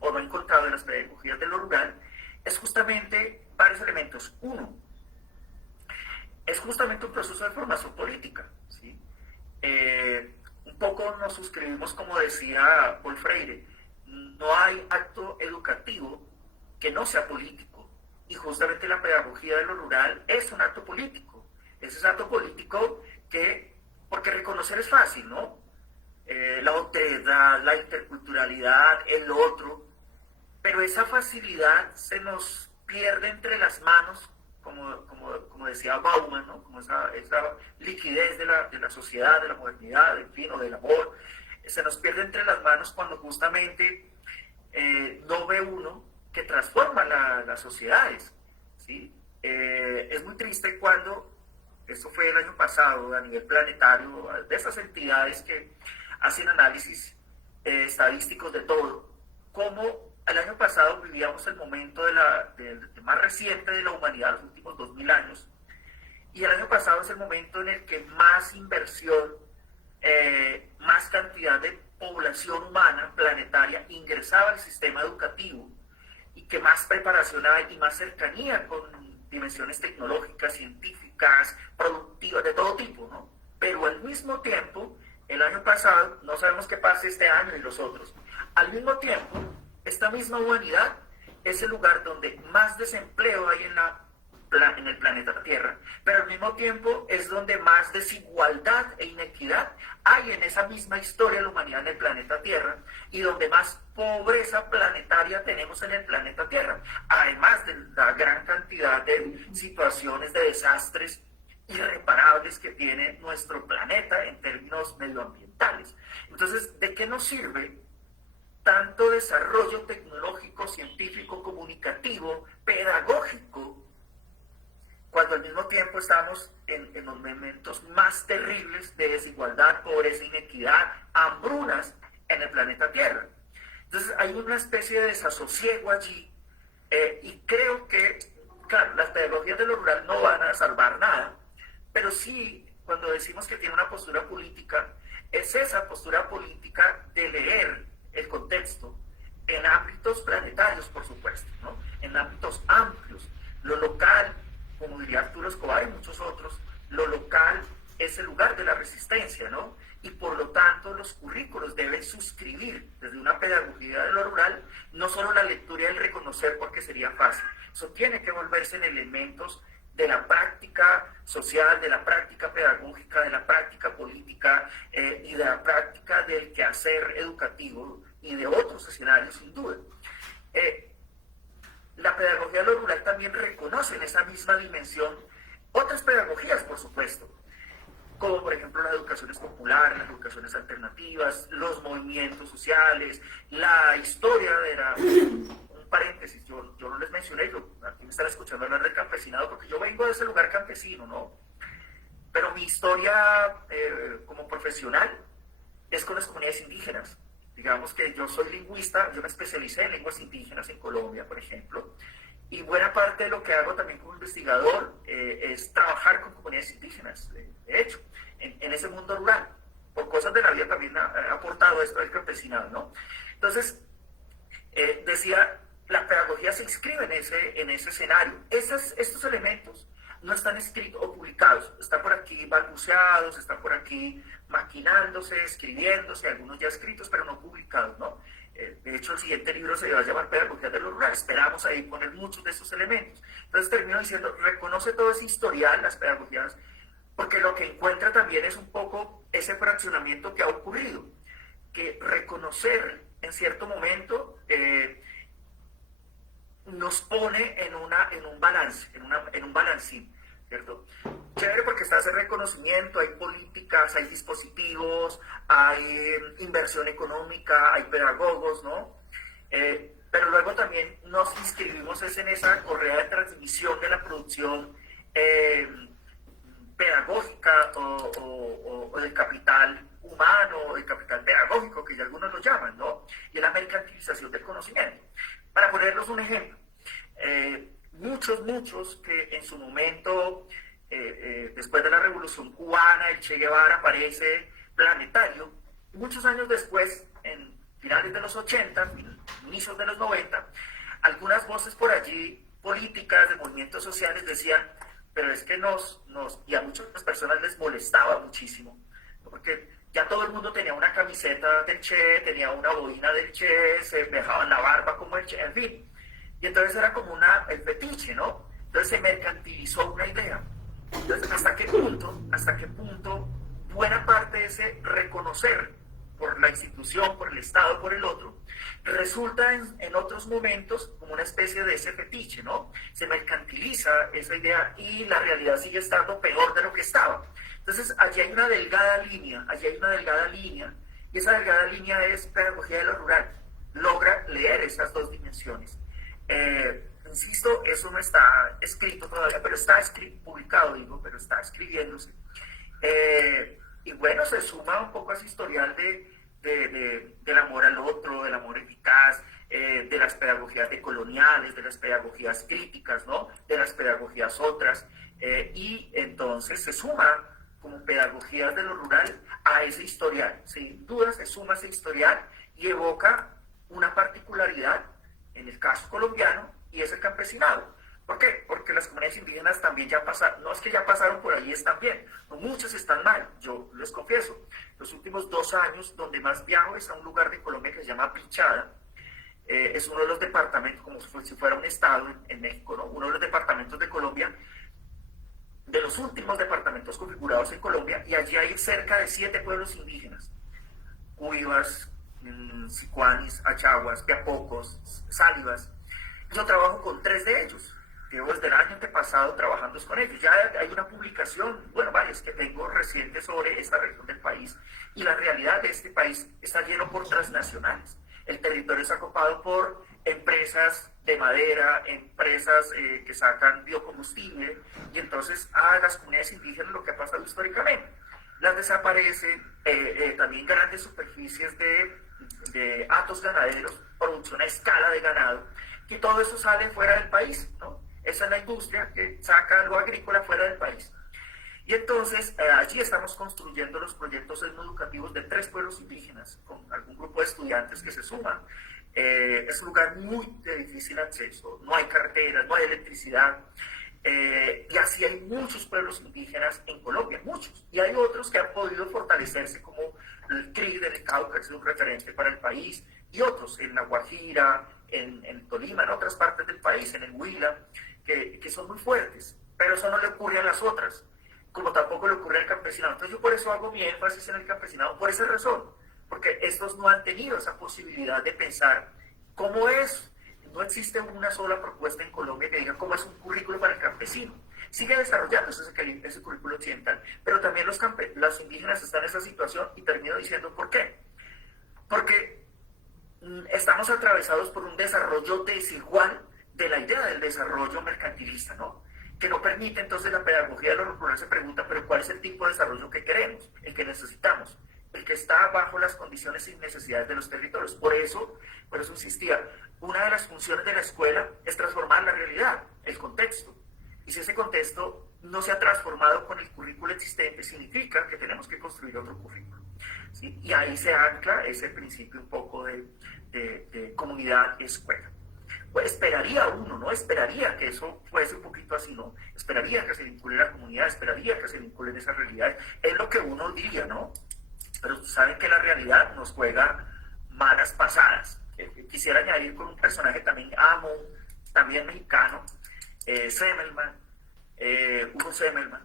o no he encontrado en las pedagogías de lo rural, es justamente varios elementos. Uno, es justamente un proceso de formación política, ¿sí? Un poco nos suscribimos, como decía Paul Freire, no hay acto educativo que no sea político, y justamente la pedagogía de lo rural es un acto político. Es ese acto político porque reconocer es fácil, ¿no? La otredad, la interculturalidad, el otro, pero esa facilidad se nos pierde entre las manos, como decía Bauman, ¿no? Como esa liquidez de la sociedad, de la modernidad, en fin, o del amor, se nos pierde entre las manos cuando justamente no ve uno que transforma las sociedades, ¿sí? Es muy triste cuando, esto fue el año pasado a nivel planetario, de esas entidades que hacen análisis estadísticos de todo, como el año pasado vivíamos el momento más reciente de la humanidad, los últimos 2000 años, y el año pasado es el momento en el que más inversión, más cantidad de población humana planetaria ingresaba al sistema educativo, y que más preparación hay y más cercanía con dimensiones tecnológicas, científicas, productivas, de todo tipo, ¿no? Pero al mismo tiempo, el año pasado, no sabemos qué pasa este año y los otros, al mismo tiempo, esta misma humanidad es el lugar donde más desempleo hay en el planeta Tierra, pero al mismo tiempo es donde más desigualdad e inequidad hay en esa misma historia de la humanidad en el planeta Tierra, y donde más pobreza planetaria tenemos en el planeta Tierra, además de la gran cantidad de situaciones de desastres irreparables que tiene nuestro planeta en términos medioambientales. Entonces, ¿de qué nos sirve tanto desarrollo tecnológico, científico, comunicativo, pedagógico, cuando al mismo tiempo estamos en los momentos más terribles de desigualdad, pobreza, inequidad, hambrunas en el planeta Tierra. Entonces hay una especie de desasosiego allí, y creo que, claro, las pedagogías de lo rural no van a salvar nada, pero sí, cuando decimos que tiene una postura política, es esa postura política de leer el contexto en ámbitos planetarios, por supuesto, ¿no? En ámbitos amplios. Lo local, como diría Arturo Escobar y muchos otros, lo local es el lugar de la resistencia, ¿no? Y por lo tanto los currículos deben suscribir desde una pedagogía de lo rural no solo la lectura y el reconocer porque sería fácil, eso tiene que volverse en elementos de la práctica social, de la práctica pedagógica, de la práctica política, y de la práctica del quehacer educativo y de otros escenarios, sin duda. La pedagogía de lo rural también reconoce en esa misma dimensión otras pedagogías, por supuesto, como por ejemplo las educaciones populares, las educaciones alternativas, los movimientos sociales, la historia de la... Un paréntesis, yo no les mencioné, aquí me están escuchando hablar del campesinado, porque yo vengo de ese lugar campesino, ¿no? Pero mi historia como profesional es con las comunidades indígenas. Digamos que yo soy lingüista, yo me especialicé en lenguas indígenas en Colombia, por ejemplo, y buena parte de lo que hago también como investigador es trabajar con comunidades indígenas, de hecho, en ese mundo rural. Por cosas de la vida también ha aportado esto al campesinado, ¿no? Entonces, decía, la pedagogía se inscribe en ese escenario. Estos elementos no están escritos o publicados, están por aquí balbuceados, están por aquí maquinándose, escribiéndose, algunos ya escritos, pero no publicados, ¿no? De hecho, el siguiente libro se va a llamar Pedagogía de lo Rural. Esperamos ahí poner muchos de esos elementos. Entonces termino diciendo, reconoce todo ese historial, las pedagogías, porque lo que encuentra también es un poco ese fraccionamiento que ha ocurrido, que reconocer en cierto momento nos pone en un balance, en un balancín, ¿cierto? Chévere porque está ese reconocimiento, hay políticas, hay dispositivos, hay inversión económica, hay pedagogos, ¿no? Pero luego también nos inscribimos en esa correa de transmisión de la producción pedagógica o del capital humano, o del capital pedagógico, que ya algunos lo llaman, ¿no? Y en la mercantilización del conocimiento. Para ponernos un ejemplo, muchos que en su momento, después de la Revolución Cubana, el Che Guevara aparece planetario, muchos años después, en finales de los 80, inicios de los 90, algunas voces por allí, políticas, de movimientos sociales, decían, pero es que y a muchas personas les molestaba muchísimo, ¿no? Porque ya todo el mundo tenía una camiseta del Che, tenía una boina del Che, se dejaban la barba como el Che, en fin. Y entonces era como el fetiche, ¿no? Entonces se mercantilizó una idea. Entonces, ¿hasta qué punto buena parte de ese reconocer por la institución, por el Estado, por el otro, resulta en otros momentos como una especie de ese fetiche, ¿no? Se mercantiliza esa idea y la realidad sigue estando peor de lo que estaba. Entonces, allí hay una delgada línea, y esa delgada línea es pedagogía de lo rural. Logra leer esas dos dimensiones. Insisto, eso no está escrito todavía, pero está publicado, pero está escribiéndose. Y bueno, se suma un poco a ese historial del amor al otro, del amor eficaz, de las pedagogías decoloniales, de las pedagogías críticas, ¿no? De las pedagogías otras, y entonces se suma como pedagogías de lo rural a ese historial. Sin duda se suma ese historial y evoca una particularidad, en el caso colombiano, y es el campesinado. ¿Por qué? Porque las comunidades indígenas también ya pasaron, no es que ya pasaron por ahí, están bien, no, muchas están mal, yo les confieso. Los últimos 2 años, donde más viajo es a un lugar de Colombia que se llama Pichada, es uno de los departamentos, como si fuera un estado en México, ¿no? Uno de los departamentos de Colombia, de los últimos departamentos configurados en Colombia, y allí hay cerca de 7 pueblos indígenas: Cuivas, Sicuanis, Achaguas, Teapocos, Sálivas. Yo trabajo con 3 de ellos. Llevo desde el año antepasado trabajando con ellos. Ya hay una publicación, bueno, varias que tengo recientes sobre esta región del país. Y la realidad de este país está lleno por transnacionales. El territorio está ocupado por empresas de madera, empresas que sacan biocombustible, y entonces a las comunidades indígenas lo que ha pasado históricamente, las desaparecen, también grandes superficies de hatos ganaderos, producción a escala de ganado, que todo eso sale fuera del país, ¿no? Esa es la industria que saca lo agrícola fuera del país. Y entonces allí estamos construyendo los proyectos educativos de 3 pueblos indígenas, con algún grupo de estudiantes que se suman. Es un lugar muy de difícil acceso, no hay carreteras, no hay electricidad, y así hay muchos pueblos indígenas en Colombia, muchos, y hay otros que han podido fortalecerse, como el CRIC del Cauca, que es un referente para el país, y otros en La Guajira, en Tolima, en otras partes del país, en el Huila, que son muy fuertes, pero eso no le ocurre a las otras, como tampoco le ocurre al campesinado. Entonces yo por eso hago mi énfasis en el campesinado, por esa razón, porque estos no han tenido esa posibilidad de pensar cómo es. No existe una sola propuesta en Colombia que diga cómo es un currículo para el campesino. Sigue desarrollándose ese currículo occidental, pero también los indígenas están en esa situación, y termino diciendo por qué. Porque estamos atravesados por un desarrollo desigual de la idea del desarrollo mercantilista, ¿no? Que no permite. Entonces la pedagogía de los rurales se pregunta, pero ¿cuál es el tipo de desarrollo que queremos, el que necesitamos, el que está bajo las condiciones y necesidades de los territorios? Por eso insistía, una de las funciones de la escuela es transformar la realidad, el contexto. Y si ese contexto no se ha transformado con el currículo existente, significa que tenemos que construir otro currículo, ¿sí? Y ahí se ancla ese principio un poco de comunidad y escuela. Pues esperaría uno, ¿no? Esperaría que eso fuese un poquito así, ¿no? Esperaría que se vincule la comunidad, esperaría que se vinculen esas realidades. Es lo que uno diría, ¿no? Pero saben que la realidad nos juega malas pasadas. Quisiera añadir con un personaje también amo, también mexicano, Semmelman, Hugo Semmelman,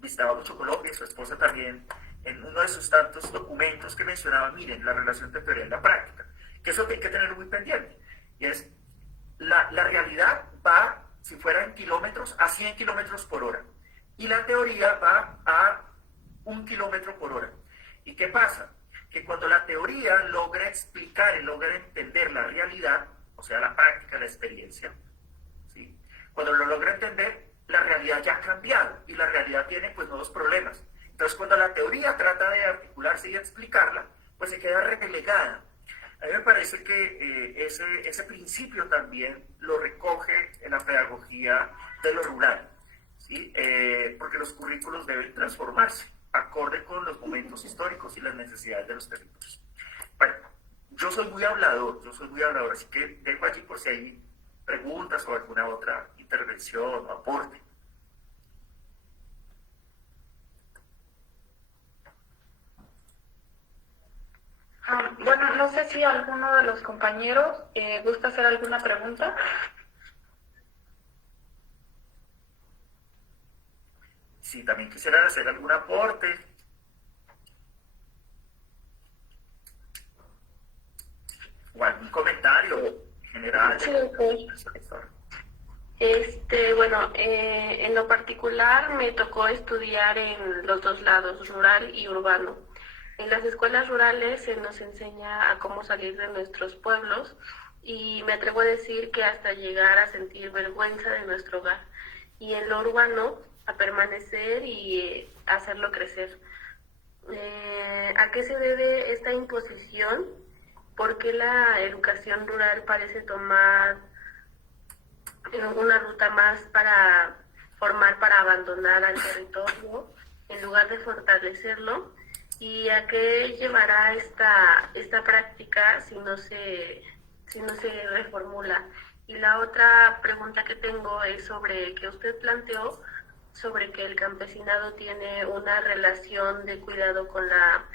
visitaba mucho Colombia, y su esposa también, en uno de sus tantos documentos que mencionaba, miren, la relación entre teoría y la práctica, que eso hay que tener muy pendiente, y es, la realidad va, si fuera en kilómetros, a 100 kilómetros por hora, y la teoría va a 1 kilómetro por hora. ¿Y qué pasa? Que cuando la teoría logra explicar y logra entender la realidad, o sea, la práctica, la experiencia, ¿sí? Cuando lo logra entender, la realidad ya ha cambiado, y la realidad tiene pues nuevos problemas. Entonces, cuando la teoría trata de articularse y explicarla, pues se queda relegada. A mí me parece que ese principio también lo recoge en la pedagogía de lo rural, ¿sí? Porque los currículos deben transformarse acorde con los momentos históricos y las necesidades de los territorios. Bueno, yo soy muy hablador, así que dejo allí por si hay preguntas o alguna otra intervención o aporte. Bueno, no sé si alguno de los compañeros gusta hacer alguna pregunta. Si también quisieran hacer algún aporte. O algún comentario general. Sí, okay. Bueno, en lo particular me tocó estudiar en los dos lados, rural y urbano. En las escuelas rurales se nos enseña a cómo salir de nuestros pueblos, y me atrevo a decir que hasta llegar a sentir vergüenza de nuestro hogar. Y en lo urbano, a permanecer y hacerlo crecer. ¿A qué se debe esta imposición? ¿Por qué la educación rural parece tomar una ruta más para formar para abandonar al territorio en lugar de fortalecerlo? ¿Y a qué llevará esta práctica si no se reformula? Y la otra pregunta que tengo es sobre que usted planteó sobre que el campesinado tiene una relación de cuidado con la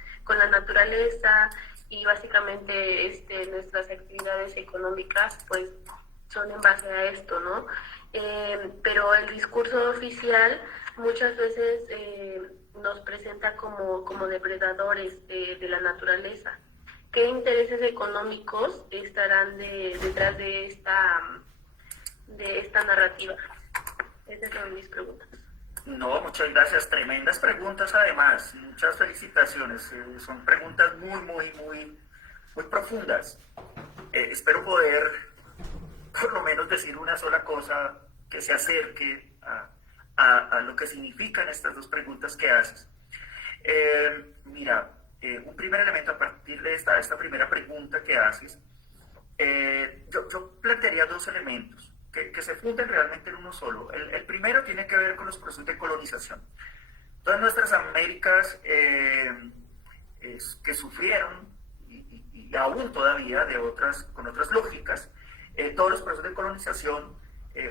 naturaleza, y básicamente nuestras actividades económicas pues son en base a esto, ¿no? Pero el discurso oficial muchas veces nos presenta como depredadores de la naturaleza. ¿Qué intereses económicos estarán detrás de esta narrativa? Esas son mis preguntas. No, muchas gracias. Tremendas preguntas además. Muchas felicitaciones. Son preguntas muy muy profundas. Espero poder por lo menos decir una sola cosa que se acerque a lo que significan estas dos preguntas que haces. Mira, un primer elemento a partir de esta primera pregunta que haces, yo plantearía dos elementos que se funden realmente en uno solo. El primero tiene que ver con los procesos de colonización. Todas nuestras Américas que sufrieron y aún todavía con otras lógicas, todos los procesos de colonización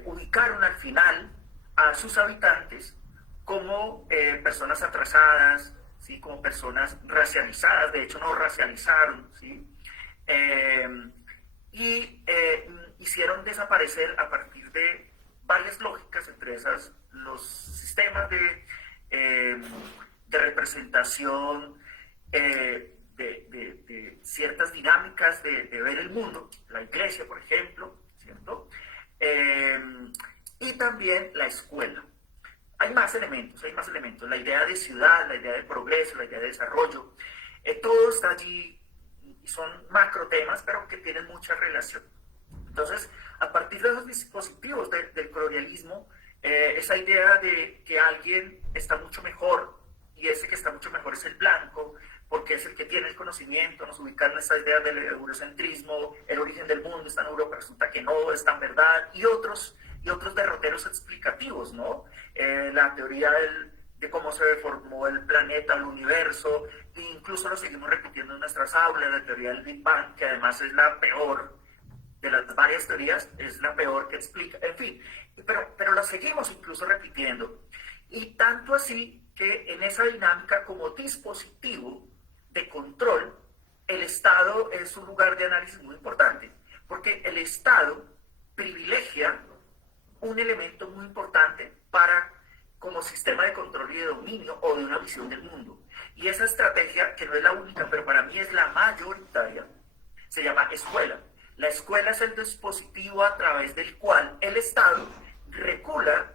ubicaron al final a sus habitantes como personas atrasadas, ¿sí? Como personas racializadas, de hecho no racializaron, ¿sí? Hicieron desaparecer a partir de varias lógicas, entre esas los sistemas de representación de ciertas dinámicas de ver el mundo, la iglesia, por ejemplo, ¿cierto? Y también la escuela. Hay más elementos, la idea de ciudad, la idea de progreso, la idea de desarrollo, todo está allí y son macro temas, pero que tienen mucha relación. Entonces, a partir de esos dispositivos del colonialismo, esa idea de que alguien está mucho mejor y ese que está mucho mejor es el blanco, porque es el que tiene el conocimiento, nos ubican en esta idea del eurocentrismo, el origen del mundo está en Europa, resulta que no es tan verdad, y otros derroteros explicativos, ¿no? La teoría de cómo se formó el planeta, el universo, e incluso lo seguimos repitiendo en nuestras aulas, la teoría del Big Bang, que además es la peor de las varias teorías, es la peor que explica, en fin, pero la seguimos incluso repitiendo. Y tanto así que en esa dinámica como dispositivo de control, el Estado es un lugar de análisis muy importante, porque el Estado privilegia un elemento muy importante como sistema de control y de dominio o de una visión del mundo. Y esa estrategia, que no es la única, pero para mí es la mayoritaria, se llama escuela. La escuela es el dispositivo a través del cual el Estado regula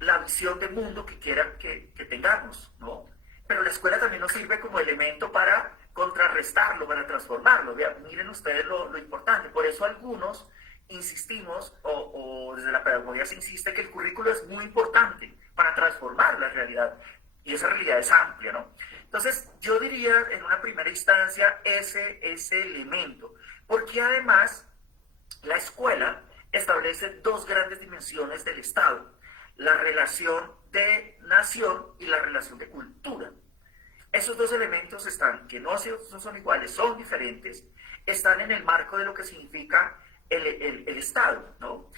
la visión del mundo que quiera que tengamos, ¿no? Pero la escuela también nos sirve como elemento para contrarrestarlo, para transformarlo. Vean, miren ustedes lo importante. Por eso algunos insistimos, o desde la pedagogía se insiste, que el currículo es muy importante para transformar la realidad. Y esa realidad es amplia, ¿no? Entonces, yo diría en una primera instancia ese elemento. Porque además, la escuela establece dos grandes dimensiones del Estado: la relación de nación y la relación de cultura. Esos dos elementos que no son iguales, son diferentes, están en el marco de lo que significa el Estado, ¿no?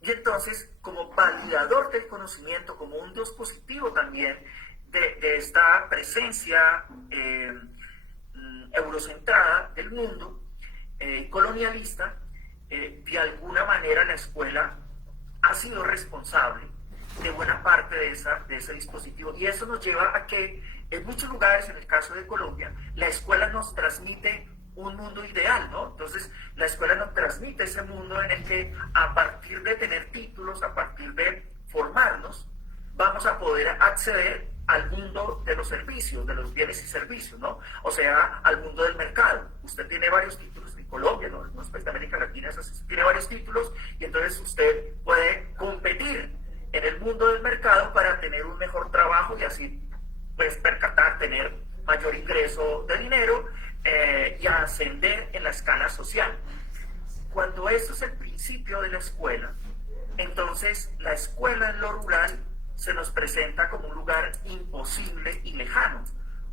Y entonces, como validador del conocimiento, como un dispositivo también de esta presencia eurocentrada del mundo, colonialista, de alguna manera la escuela ha sido responsable de buena parte de ese dispositivo. Y eso nos lleva a que en muchos lugares, en el caso de Colombia, la escuela nos transmite un mundo ideal, ¿no? Entonces, la escuela nos transmite ese mundo en el que a partir de tener títulos, a partir de formarnos, vamos a poder acceder al mundo de los servicios, de los bienes y servicios, ¿no? O sea, al mundo del mercado. Usted tiene varios títulos en Colombia, ¿no? En de América Latina es así, tiene varios títulos y entonces usted puede competir en el mundo del mercado para tener un mejor trabajo y así, pues, tener mayor ingreso de dinero y ascender en la escala social. Cuando esto es el principio de la escuela, entonces la escuela en lo rural se nos presenta como un lugar imposible y lejano,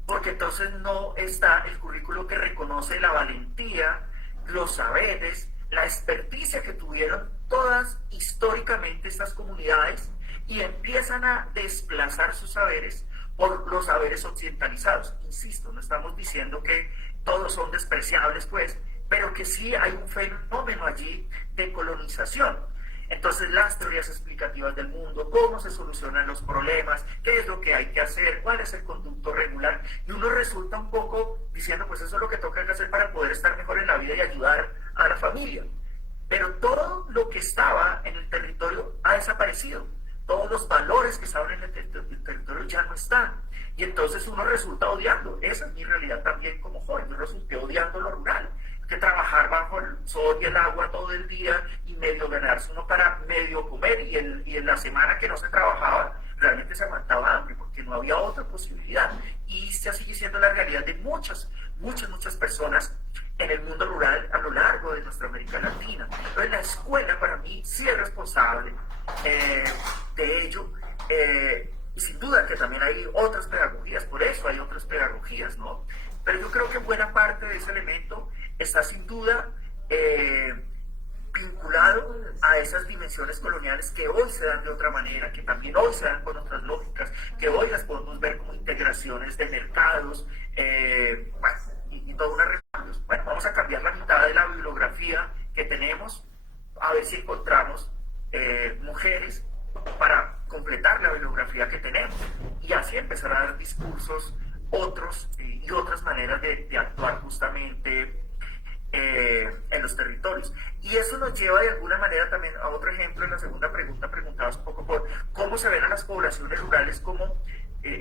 porque entonces no está el currículo que reconoce la valentía, los saberes, la experticia que tuvieron todas históricamente estas comunidades y empiezan a desplazar sus saberes por los saberes occidentalizados. Insisto, no estamos diciendo que todos son despreciables, pues, pero que sí hay un fenómeno allí de colonización. Entonces, las teorías explicativas del mundo, cómo se solucionan los problemas, qué es lo que hay que hacer, cuál es el conducto regular, y uno resulta un poco diciendo, pues eso es lo que toca hacer para poder estar mejor en la vida y ayudar a la familia. Pero todo lo que estaba en el territorio ha desaparecido, todos los valores que saben en el territorio ya no están. Y entonces uno resulta odiando. Esa es mi realidad también como joven. Yo resulté odiando lo rural. Que trabajar bajo el sol y el agua todo el día y medio ganarse uno para medio comer, y en la semana que no se trabajaba realmente se aguantaba hambre porque no había otra posibilidad. Y esta sigue siendo la realidad de muchas personas en el mundo rural a lo largo de nuestra América Latina. Entonces la escuela para mí sí es responsable de ello. Y sin duda que también hay otras pedagogías, por eso hay otras pedagogías, ¿no? Pero yo creo que buena parte de ese elemento está sin duda vinculado a esas dimensiones coloniales que hoy se dan de otra manera, que también hoy se dan con otras lógicas, que hoy las podemos ver como integraciones de mercados, y toda una recambios. Bueno, vamos a cambiar la mitad de la bibliografía que tenemos, a ver si encontramos mujeres para completar la bibliografía que tenemos, y así empezar a dar discursos otros y otras maneras de actuar justamente en los territorios. Y eso nos lleva de alguna manera también a otro ejemplo. En la segunda pregunta preguntabas un poco por cómo se ven a las poblaciones rurales como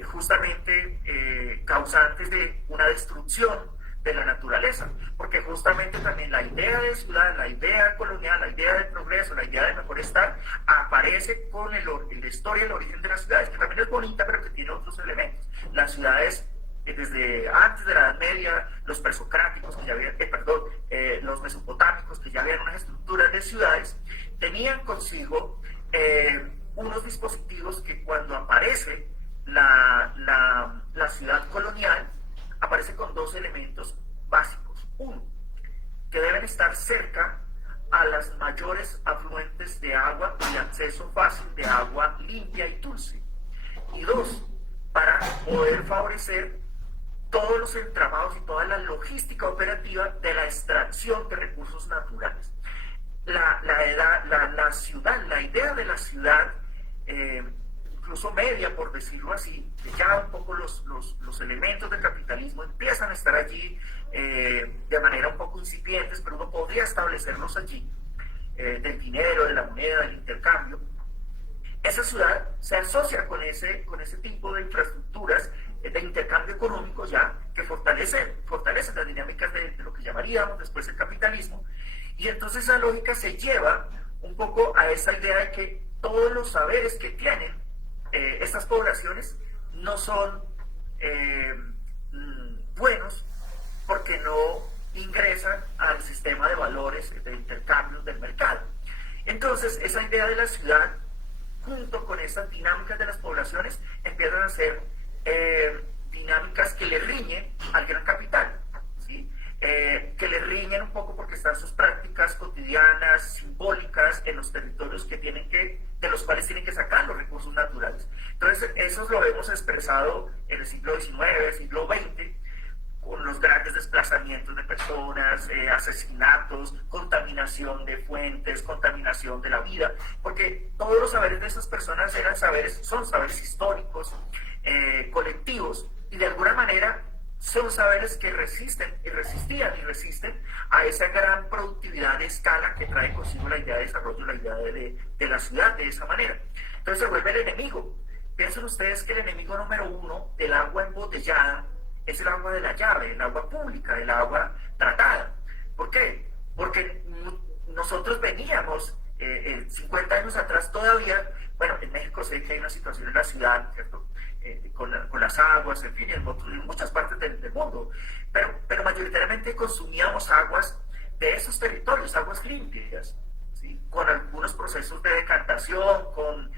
justamente causantes de una destrucción de la naturaleza, porque justamente también la idea de ciudad, la idea colonial, la idea del progreso, la idea del mejor estar, aparece con la historia, el origen de las ciudades, que también es bonita, pero que tiene otros elementos. Las ciudades, desde antes de la Edad Media, los presocráticos, que ya habían, los mesopotámicos, que ya habían unas estructuras de ciudades, tenían consigo unos dispositivos que cuando aparece la ciudad colonial, aparece con dos elementos básicos. Uno, que deben estar cerca a las mayores afluentes de agua y acceso fácil de agua limpia y dulce. Y dos, para poder favorecer todos los entramados y toda la logística operativa de la extracción de recursos naturales. La ciudad, la idea de la ciudad, incluso media, por decirlo así, ya un poco los elementos del capitalismo empiezan a estar allí de manera un poco incipientes, pero uno podría establecerlos allí, del dinero, de la moneda, del intercambio. Esa ciudad se asocia con ese tipo de infraestructuras de intercambio económico ya que fortalecen las dinámicas de lo que llamaríamos después el capitalismo, y entonces esa lógica se lleva un poco a esa idea de que todos los saberes que tienen estas poblaciones no son buenos porque no ingresan al sistema de valores de intercambio del mercado. Entonces esa idea de la ciudad, junto con esas dinámicas de las poblaciones, empiezan a ser dinámicas que le riñen al gran capital, ¿sí? Que le riñen un poco porque están sus prácticas cotidianas, simbólicas, en los territorios de los cuales tienen que sacar los recursos naturales. Entonces, eso lo hemos expresado en el siglo XIX, siglo XX, con los grandes desplazamientos de personas, asesinatos, contaminación de fuentes, contaminación de la vida, porque todos los saberes de esas personas son saberes históricos, colectivos, y de alguna manera son saberes que resisten y resisten a esa gran productividad de escala que trae consigo la idea de desarrollo, la idea de la ciudad de esa manera. Entonces se vuelve el enemigo. Piensen ustedes que el enemigo número uno del agua embotellada es el agua de la llave, el agua pública, el agua tratada. ¿Por qué? Porque nosotros veníamos 50 años atrás todavía, bueno, en México sé que hay una situación en la ciudad, ¿cierto? Con las aguas, en fin, en muchas partes del mundo, pero mayoritariamente consumíamos aguas de esos territorios, aguas limpias, ¿sí? Con algunos procesos de decantación, con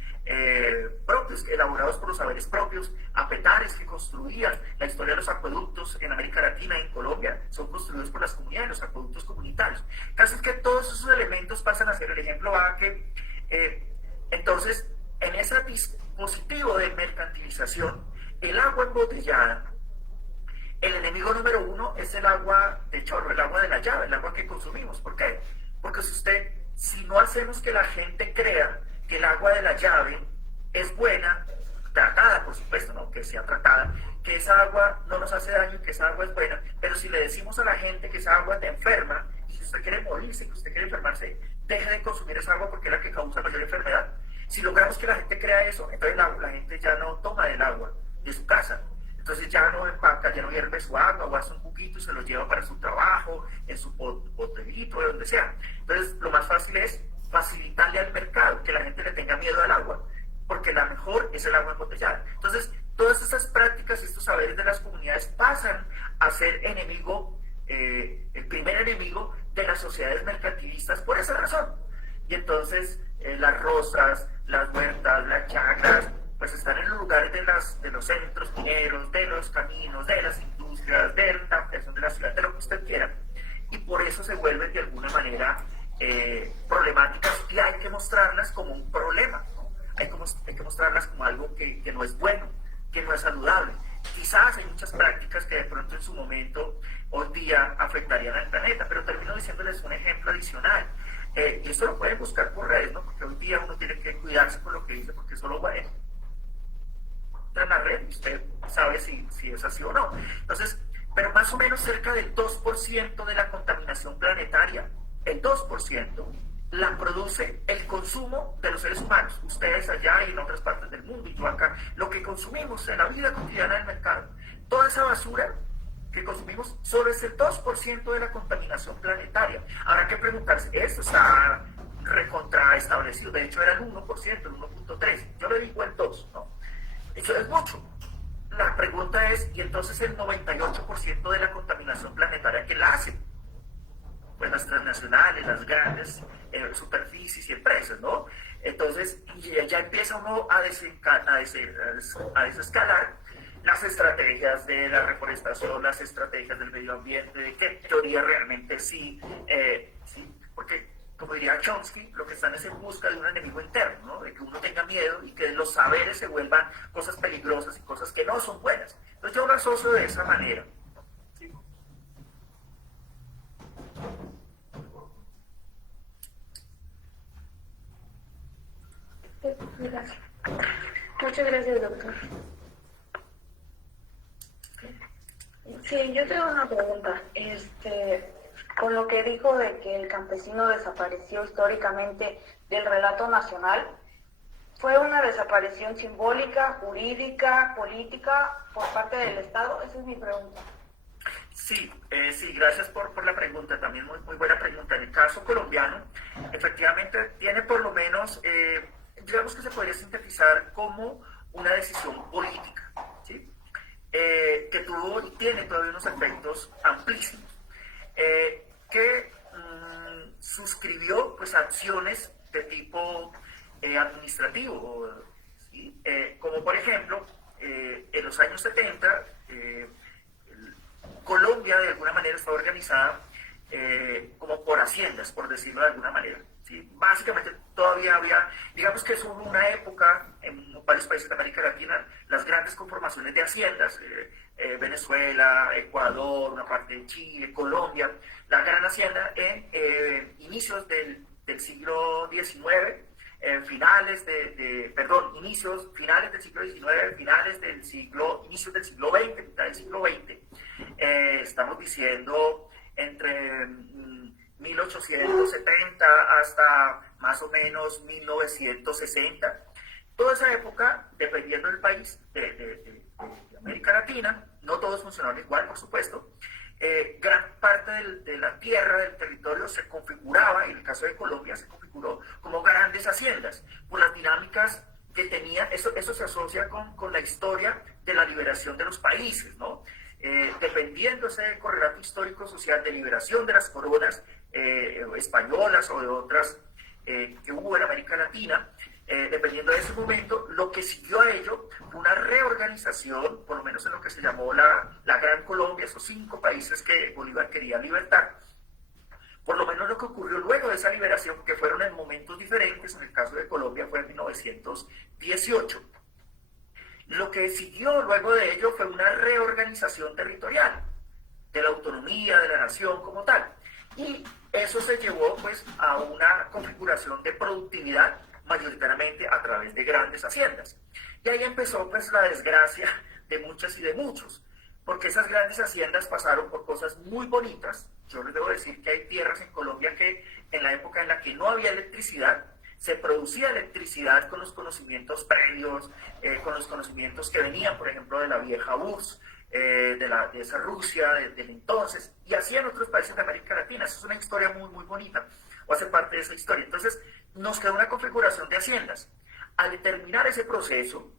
propios, elaborados por los saberes propios, apetares que construían. La historia de los acueductos en América Latina y en Colombia son construidos por las comunidades, los acueductos comunitarios. Casi es que todos esos elementos pasan a ser el ejemplo a que entonces en ese dispositivo de mercantilización, el agua embotellada, el enemigo número uno es el agua de chorro, el agua de la llave, el agua que consumimos. ¿Por qué? Porque si no hacemos que la gente crea que el agua de la llave es buena, tratada, por supuesto, ¿no? Que sea tratada, que esa agua no nos hace daño, que esa agua es buena, pero si le decimos a la gente que esa agua te enferma, y si usted quiere morirse, que usted quiere enfermarse, deje de consumir esa agua porque es la que causa mayor enfermedad. Si logramos que la gente crea eso, entonces la gente ya no toma el agua de su casa. Entonces ya no empaca, ya no hierve su agua o hace un juguito y se lo lleva para su trabajo, en su botellito, de donde sea. Entonces lo más fácil es facilitarle al mercado, que la gente le tenga miedo al agua, porque la mejor es el agua embotellada. Entonces todas estas prácticas y estos saberes de las comunidades pasan a ser enemigo, el primer enemigo de las sociedades mercantilistas por esa razón. Y entonces las rosas, las huertas, las chacras, pues están en los lugares de los centros mineros, de los caminos, de las industrias, de la ampliación de la ciudad, de lo que usted quiera. Y por eso se vuelven de alguna manera problemáticas y hay que mostrarlas como un problema, ¿no? Hay que mostrarlas como algo que no es bueno, que no es saludable. Quizás hay muchas prácticas que de pronto en su momento, hoy día, afectarían al planeta, pero termino diciéndoles un ejemplo adicional. Y eso lo pueden buscar por redes, ¿no? Porque hoy día uno tiene que cuidarse con lo que dice, porque solo va en la red y usted sabe si es así o no. Entonces, pero más o menos cerca del 2% de la contaminación planetaria, el 2%, la produce el consumo de los seres humanos. Ustedes allá y en otras partes del mundo, y yo acá, lo que consumimos en la vida cotidiana del mercado. Toda esa basura que consumimos solo es el 2% de la contaminación planetaria. Habrá que preguntarse, esto está recontraestablecido, de hecho era el 1%, el 1.3%, yo le digo el 2%, ¿no? Eso es mucho. La pregunta es, ¿y entonces el 98% de la contaminación planetaria qué la hace? Pues las transnacionales, las grandes superficies y empresas, ¿no? Entonces, ya empieza uno a desescalar las estrategias de la reforestación, las estrategias del medio ambiente, de qué teoría realmente sí, porque como diría Chomsky, lo que están es en busca de un enemigo interno, ¿no? De que uno tenga miedo y que los saberes se vuelvan cosas peligrosas y cosas que no son buenas. Entonces yo lo asocio de esa manera. ¿Sí? Gracias. Muchas gracias, doctor. Sí, yo tengo una pregunta. Con lo que dijo de que el campesino desapareció históricamente del relato nacional, ¿fue una desaparición simbólica, jurídica, política por parte del Estado? Esa es mi pregunta. Sí, gracias por la pregunta, también muy buena pregunta. En el caso colombiano, efectivamente tiene por lo menos, digamos que se podría sintetizar como una decisión política, ¿sí? Que tuvo y tiene todavía unos efectos amplísimos, que suscribió pues acciones de tipo administrativo, ¿sí? Como por ejemplo, en los años 70, Colombia de alguna manera estaba organizada como por haciendas, por decirlo de alguna manera, ¿sí? Básicamente todavía había, digamos que hubo una época en varios países de América Latina, las grandes conformaciones de haciendas, Venezuela, Ecuador, una parte de Chile, Colombia, la gran hacienda en inicios del siglo XIX, finales finales del siglo XIX, inicios del siglo XX, mitad del siglo XX, estamos diciendo entre 1870 hasta más o menos 1960. Toda esa época, dependiendo del país de América Latina, no todos funcionaron igual, por supuesto. Gran parte de la tierra, del territorio, se configuraba, en el caso de Colombia, se configuró como grandes haciendas, por las dinámicas que tenía. Eso se asocia con la historia de la liberación de los países, ¿no? Dependiendo ese correlato histórico-social de liberación de las coronas españolas o de otras que hubo en América Latina, dependiendo de ese momento, lo que siguió a ello fue una reorganización, por lo menos en lo que se llamó la Gran Colombia, esos 5 países que Bolívar quería libertar. Por lo menos lo que ocurrió luego de esa liberación, que fueron en momentos diferentes, en el caso de Colombia fue en 1918. Lo que siguió luego de ello fue una reorganización territorial, de la autonomía, de la nación como tal. Y eso se llevó pues a una configuración de productividad mayoritariamente a través de grandes haciendas. Y ahí empezó pues la desgracia de muchas y de muchos, porque esas grandes haciendas pasaron por cosas muy bonitas. Yo les debo decir que hay tierras en Colombia que en la época en la que no había electricidad, se producía electricidad con los conocimientos previos, con los conocimientos que venían, por ejemplo, de la vieja URSS, de esa Rusia, del entonces, y así en otros países de América Latina. Eso es una historia muy, muy bonita, o hace parte de esa historia. Entonces, nos queda una configuración de haciendas. Al terminar ese proceso,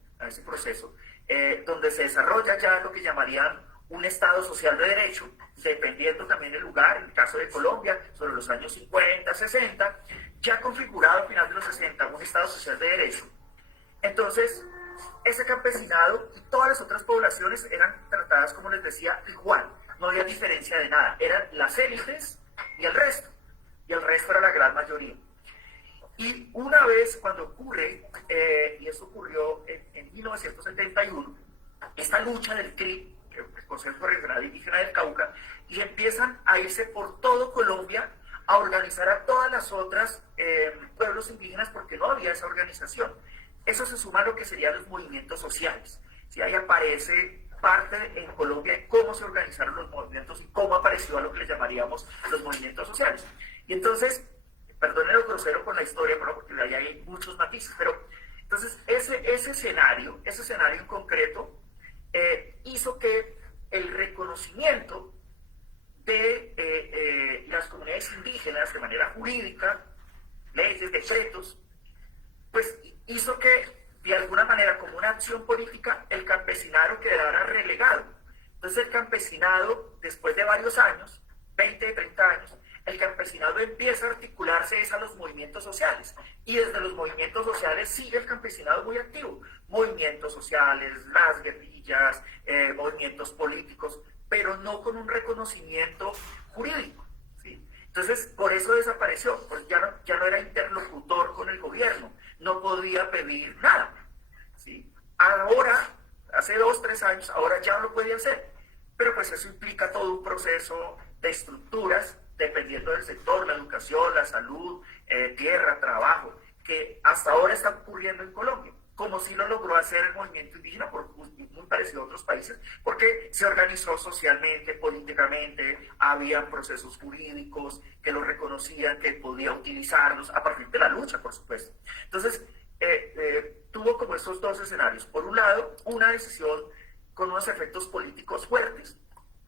donde se desarrolla ya lo que llamarían un Estado social de derecho, dependiendo también del lugar, en el caso de Colombia, sobre los años 50, 60, ya configurado a final de los 60, un Estado social de derecho. Entonces, ese campesinado y todas las otras poblaciones eran tratadas, como les decía, igual, no había diferencia de nada, eran las élites y el resto era la gran mayoría. Y una vez cuando ocurre, y eso ocurrió en 1971, esta lucha del CRI, el Consejo Regional Indígena del Cauca, y empiezan a irse por todo Colombia a organizar a todas las otras pueblos indígenas porque no había esa organización. Eso se suma a lo que serían los movimientos sociales. ¿Sí? Ahí aparece parte en Colombia de cómo se organizaron los movimientos y cómo apareció a lo que le llamaríamos los movimientos sociales. Y entonces, perdonen lo grosero con la historia, porque ahí hay muchos matices, pero entonces ese escenario en concreto hizo que el reconocimiento de las comunidades indígenas de manera jurídica, leyes, decretos, pues hizo que de alguna manera, como una acción política, el campesinado quedara relegado. Entonces el campesinado, después de varios años, 20, 30 años, el campesinado empieza a articularse a los movimientos sociales, y desde los movimientos sociales sigue el campesinado muy activo, movimientos sociales, las guerrillas, movimientos políticos, pero no con un reconocimiento jurídico, ¿sí? Entonces, por eso desapareció, pues ya no era interlocutor con el gobierno, no podía pedir nada, ¿sí? Ahora, hace 2, 3 años, ahora ya lo puede hacer, pero pues eso implica todo un proceso de estructuras, dependiendo del sector, la educación, la salud, tierra, trabajo, que hasta ahora está ocurriendo en Colombia, como sí lo logró hacer el movimiento indígena, muy parecido a otros países, porque se organizó socialmente, políticamente, había procesos jurídicos que lo reconocían, que podía utilizarlos, a partir de la lucha, por supuesto. Entonces, tuvo como estos dos escenarios. Por un lado, una decisión con unos efectos políticos fuertes,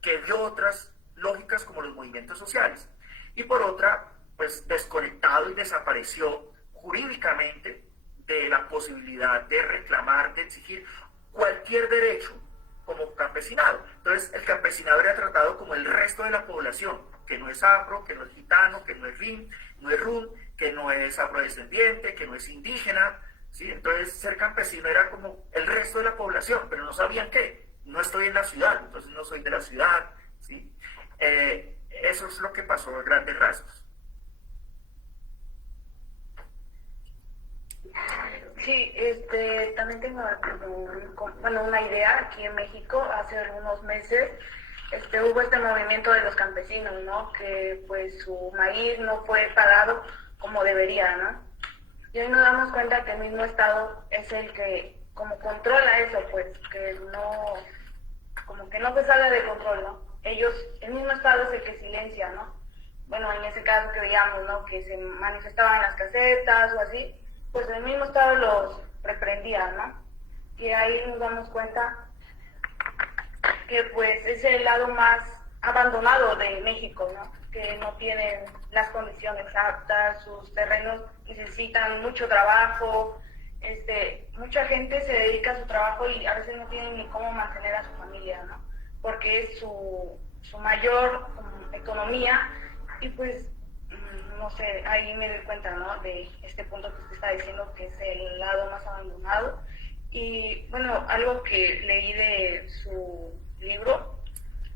que dio otras lógicas como los movimientos sociales, y por otra, pues desconectado y desapareció jurídicamente de la posibilidad de reclamar, de exigir cualquier derecho como campesinado. Entonces el campesinado era tratado como el resto de la población, que no es afro, que no es gitano, que no es rin, no es rum, que no es afrodescendiente, que no es indígena, ¿sí? Entonces ser campesino era como el resto de la población, pero no sabían qué. No estoy en la ciudad, entonces no soy de la ciudad, ¿sí? Eso es lo que pasó a grandes rasgos. Sí, también tengo una idea. Aquí en México hace algunos meses hubo este movimiento de los campesinos, ¿no? Que pues su maíz no fue pagado como debería, ¿no? Y hoy nos damos cuenta que el mismo Estado es el que como controla eso, pues que no, como que no se sale de control, ¿no? El mismo Estado es el que silencia, ¿no? Bueno, en ese caso que veíamos, ¿no? Que se manifestaban en las casetas o así, pues el mismo Estado los reprendía, ¿no? Y ahí nos damos cuenta que pues es el lado más abandonado de México, ¿no? Que no tienen las condiciones aptas, sus terrenos necesitan mucho trabajo, mucha gente se dedica a su trabajo y a veces no tienen ni cómo mantener a su familia, ¿no? Porque es su mayor economía, y pues no sé, ahí me doy cuenta, ¿no? De este punto que usted está diciendo, que es el lado más abandonado. Y bueno, algo que leí de su libro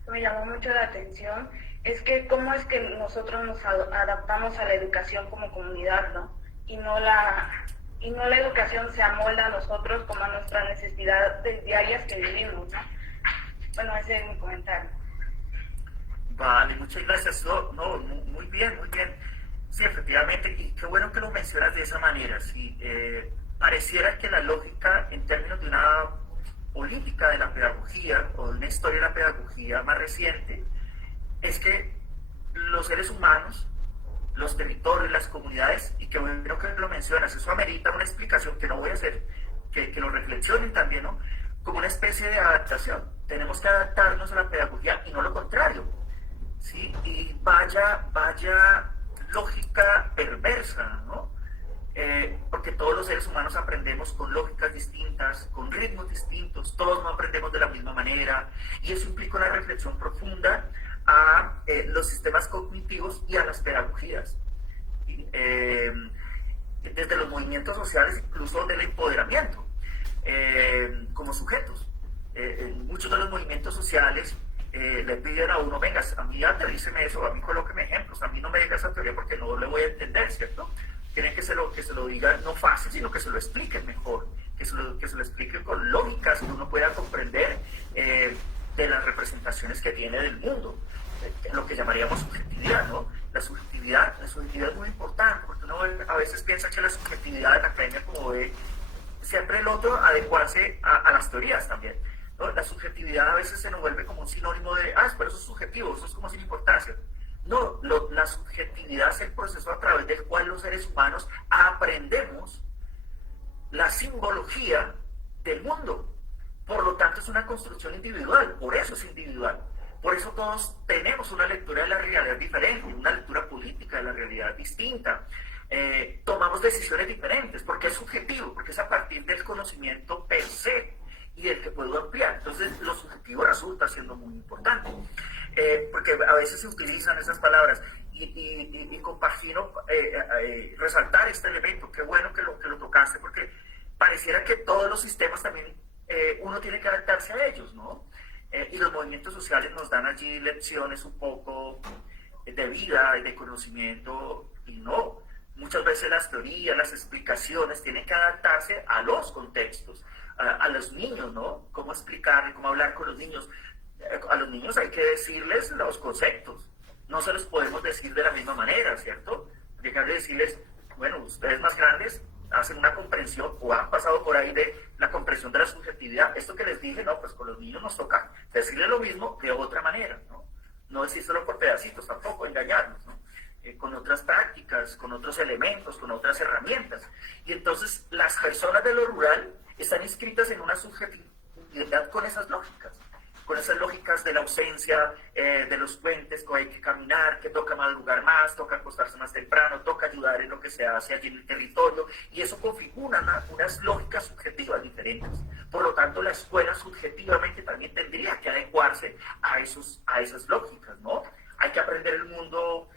que me llamó mucho la atención es que cómo es que nosotros nos adaptamos a la educación como comunidad, ¿no? Y no la educación se amolda a nosotros como a nuestras necesidades diarias que vivimos, ¿no? Bueno, ese es mi comentario. Vale, muchas gracias. No, muy bien, muy bien. Sí, efectivamente, y qué bueno que lo mencionas de esa manera. Sí, pareciera que la lógica, en términos de una política de la pedagogía o de una historia de la pedagogía más reciente, es que los seres humanos, los territorios, las comunidades, y qué bueno que lo mencionas, eso amerita una explicación que no voy a hacer, que lo reflexionen también, ¿no? Como una especie de adaptación. Tenemos que adaptarnos a la pedagogía y no lo contrario, ¿sí? Y vaya lógica perversa, ¿no? Porque todos los seres humanos aprendemos con lógicas distintas, con ritmos distintos, todos no aprendemos de la misma manera, y eso implica una reflexión profunda a los sistemas cognitivos y a las pedagogías. Desde los movimientos sociales, incluso del empoderamiento como sujetos. Muchos de los movimientos sociales le piden a uno, venga, a mí aterríceme eso, a mí colóqueme ejemplos, a mí no me diga esa teoría porque no le voy a entender, ¿cierto? Quieren que se lo diga no fácil, sino que se lo expliquen mejor, que se lo expliquen con lógicas que uno pueda comprender de las representaciones que tiene del mundo, lo que llamaríamos subjetividad, ¿no? La subjetividad es muy importante, porque uno a veces piensa que la subjetividad de la academia como de siempre el otro adecuarse a las teorías también, ¿no? La subjetividad a veces se nos vuelve como un sinónimo de, pero eso es subjetivo, eso es como sin importancia. No, la subjetividad es el proceso a través del cual los seres humanos aprendemos la simbología del mundo. Por lo tanto, es una construcción individual, por eso es individual. Por eso todos tenemos una lectura de la realidad diferente, una lectura política de la realidad distinta. Tomamos decisiones diferentes, porque es subjetivo, porque es a partir del conocimiento per se y del que puedo ampliar. Entonces, lo subjetivo resulta siendo muy importante. Porque a veces se utilizan esas palabras y compagino resaltar este elemento. Qué bueno que lo tocaste, porque pareciera que todos los sistemas también uno tiene que adaptarse a ellos, ¿no? Y los movimientos sociales nos dan allí lecciones un poco de vida y de conocimiento, y no. Muchas veces las teorías, las explicaciones tienen que adaptarse a los contextos, a los niños, ¿no? Cómo explicar, cómo hablar con los niños. A los niños hay que decirles los conceptos, no se los podemos decir de la misma manera, ¿cierto? Dejar de decirles, bueno, ustedes más grandes hacen una comprensión o han pasado por ahí de la comprensión de la subjetividad. Esto que les dije, no, pues con los niños nos toca decirles lo mismo de otra manera, ¿no? No decírselo por pedacitos, tampoco engañarnos, ¿no? Con otras prácticas, con otros elementos, con otras herramientas. Y entonces las personas de lo rural están inscritas en una subjetividad con esas lógicas de la ausencia, de los puentes, que hay que caminar, que toca madrugar más, toca acostarse más temprano, toca ayudar en lo que se hace allí en el territorio, y eso configura unas lógicas subjetivas diferentes. Por lo tanto, la escuela subjetivamente también tendría que adecuarse a esas lógicas, ¿no? Hay que aprender el mundo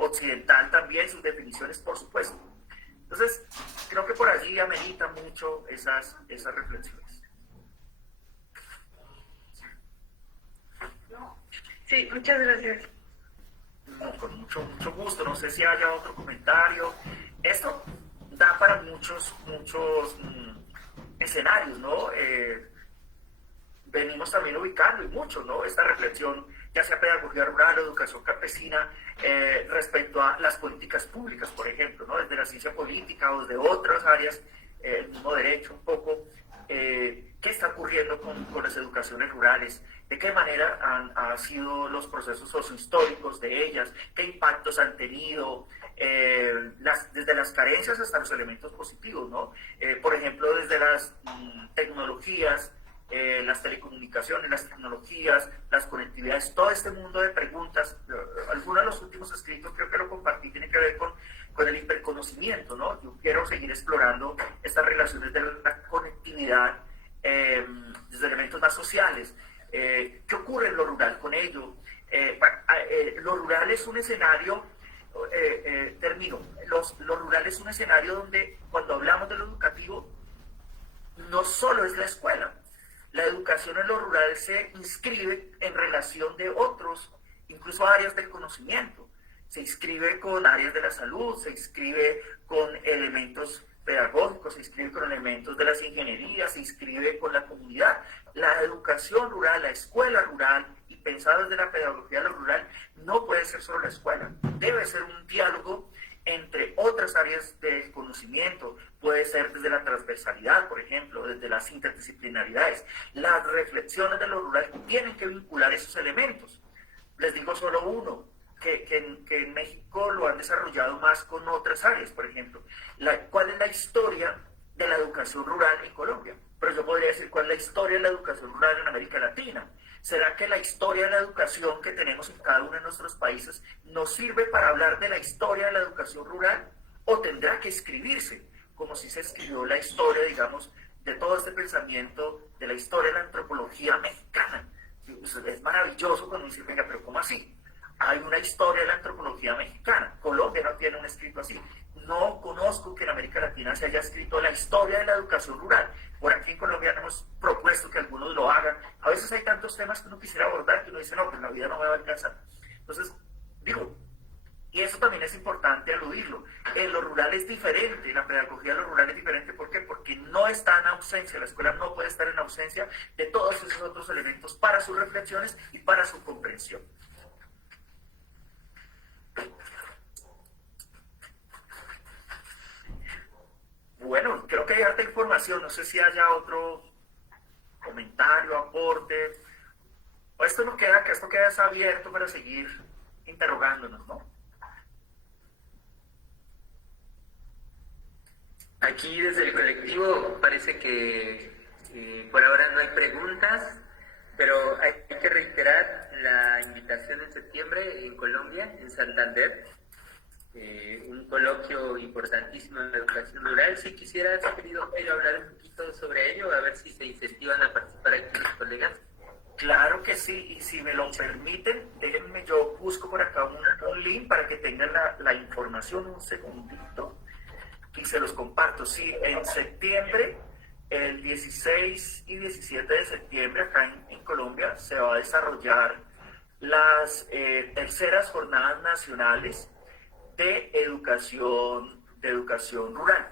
occidental también, sus definiciones, por supuesto. Entonces, creo que por allí amerita mucho esas reflexiones. Sí, muchas gracias. No, con mucho gusto. No sé si haya otro comentario. Esto da para muchos escenarios, ¿no? Venimos también ubicando y mucho, ¿no? Esta reflexión, ya sea pedagogía rural o educación campesina, respecto a las políticas públicas, por ejemplo, ¿no? Desde la ciencia política o desde otras áreas, el mismo derecho un poco. ¿Qué está ocurriendo con las educaciones rurales? ¿De qué manera han sido los procesos sociohistóricos de ellas? ¿Qué impactos han tenido? Desde las carencias hasta los elementos positivos, ¿no? Por ejemplo, desde las tecnologías, las telecomunicaciones, las tecnologías, las conectividades, todo este mundo de preguntas. Algunos de los últimos escritos, creo que lo compartí, tiene que ver con el hiperconocimiento, ¿no? Yo quiero seguir explorando estas relaciones de la conectividad desde elementos más sociales. ¿Qué ocurre en lo rural con ello? Lo rural es un escenario, lo rural es un escenario donde cuando hablamos de lo educativo, no solo es la escuela. La educación en lo rural se inscribe en relación de otros, incluso áreas del conocimiento. Se inscribe con áreas de la salud, se inscribe con elementos pedagógicos, se inscribe con elementos de las ingenierías, se inscribe con la comunidad. La educación rural, la escuela rural, y pensada desde la pedagogía de lo rural, no puede ser solo la escuela. Debe ser un diálogo entre otras áreas del conocimiento. Puede ser desde la transversalidad, por ejemplo, desde las interdisciplinaridades. Las reflexiones de lo rural tienen que vincular esos elementos. Les digo solo uno: que en México lo han desarrollado más con otras áreas. Por ejemplo, ¿cuál es la historia de la educación rural en Colombia? Pero yo podría decir, ¿cuál es la historia de la educación rural en América Latina? ¿Será que la historia de la educación que tenemos en cada uno de nuestros países nos sirve para hablar de la historia de la educación rural? ¿O tendrá que escribirse, como si se escribió la historia, digamos, de todo este pensamiento de la historia de la antropología mexicana? Es maravilloso cuando dice, venga, pero ¿cómo así? Hay una historia de la antropología mexicana. Colombia no tiene un escrito así. No conozco que en América Latina se haya escrito la historia de la educación rural. Por aquí en Colombia hemos propuesto que algunos lo hagan. A veces hay tantos temas que uno quisiera abordar que uno dice, no, pues la vida no me va a alcanzar. Entonces, digo, y eso también es importante aludirlo. En lo rural es diferente, la pedagogía de lo rural es diferente. ¿Por qué? Porque no está en ausencia, la escuela no puede estar en ausencia de todos esos otros elementos para sus reflexiones y para su comprensión. Bueno, creo que hay harta información, no sé si haya otro comentario, aporte. O esto no queda, que esto queda abierto para seguir interrogándonos, ¿no? Aquí desde el colectivo parece que por ahora no hay preguntas, pero hay que reiterar la invitación en septiembre en Colombia, en Santander, un coloquio importantísimo en la educación rural. Si quisieras, querido Jairo, hablar un poquito sobre ello, a ver si se incentivan a participar aquí los colegas. Claro que sí, y si me lo permiten, déjenme, yo busco por acá un link para que tengan la información, un segundito, y se los comparto. Sí, en septiembre, el 16 y 17 de septiembre, acá en Colombia, se va a desarrollar las terceras jornadas nacionales de educación rural.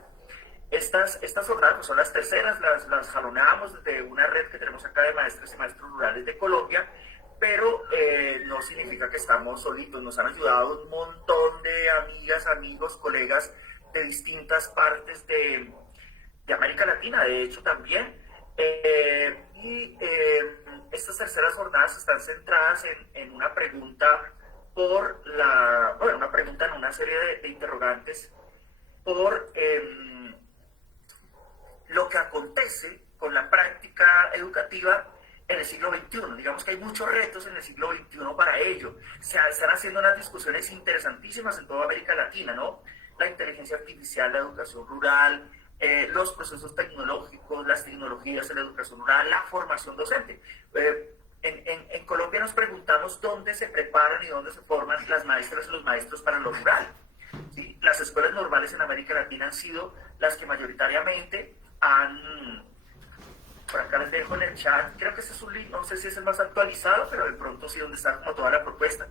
Estas jornadas pues, son las terceras, las jaloneamos desde una red que tenemos acá de maestras y maestros rurales de Colombia, pero no significa que estamos solitos. Nos han ayudado un montón de amigas, amigos, colegas de distintas partes de América Latina, de hecho también. Estas terceras jornadas están centradas en una pregunta una pregunta en una serie de interrogantes por lo que acontece con la práctica educativa en el siglo XXI. Digamos que hay muchos retos en el siglo XXI para ello. Se están haciendo unas discusiones interesantísimas en toda América Latina, ¿no? La inteligencia artificial, la educación rural, los procesos tecnológicos, las tecnologías en la educación rural, la formación docente. En Colombia nos preguntamos dónde se preparan y dónde se forman las maestras y los maestros para lo rural. ¿Sí? Las escuelas normales en América Latina han sido las que mayoritariamente por acá les dejo en el chat, creo que este es un link, no sé si es el más actualizado, pero de pronto sí donde está como toda la propuesta.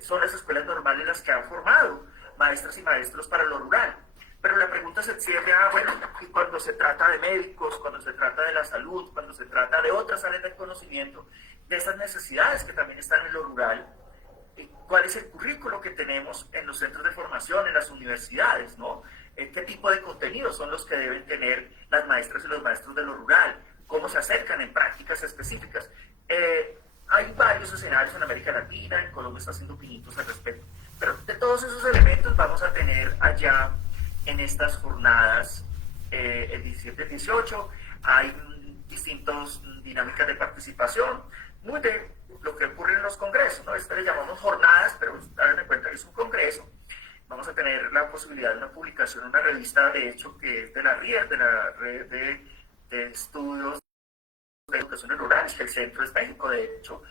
Son las escuelas normales las que han formado maestras y maestros para lo rural. Pero la pregunta se extiende a, bueno, y cuando se trata de médicos, cuando se trata de la salud, cuando se trata de otras áreas del conocimiento, de esas necesidades que también están en lo rural, ¿cuál es el currículo que tenemos en los centros de formación, en las universidades, ¿no? ¿Qué tipo de contenidos son los que deben tener las maestras y los maestros de lo rural? ¿Cómo se acercan en prácticas específicas? Hay varios escenarios en América Latina, en Colombia está haciendo pinitos al respecto. Pero de todos esos elementos vamos a tener allá en estas jornadas el 17 y el 18. Hay distintas dinámicas de participación, muy de lo que ocurre en los congresos, ¿no? Esto le llamamos jornadas, pero hagan en cuenta que es un congreso. Vamos a tener la posibilidad de una publicación en una revista, de hecho, que es de la RIER, de la Red de Estudios de Educación Rural, que el centro es México, de hecho.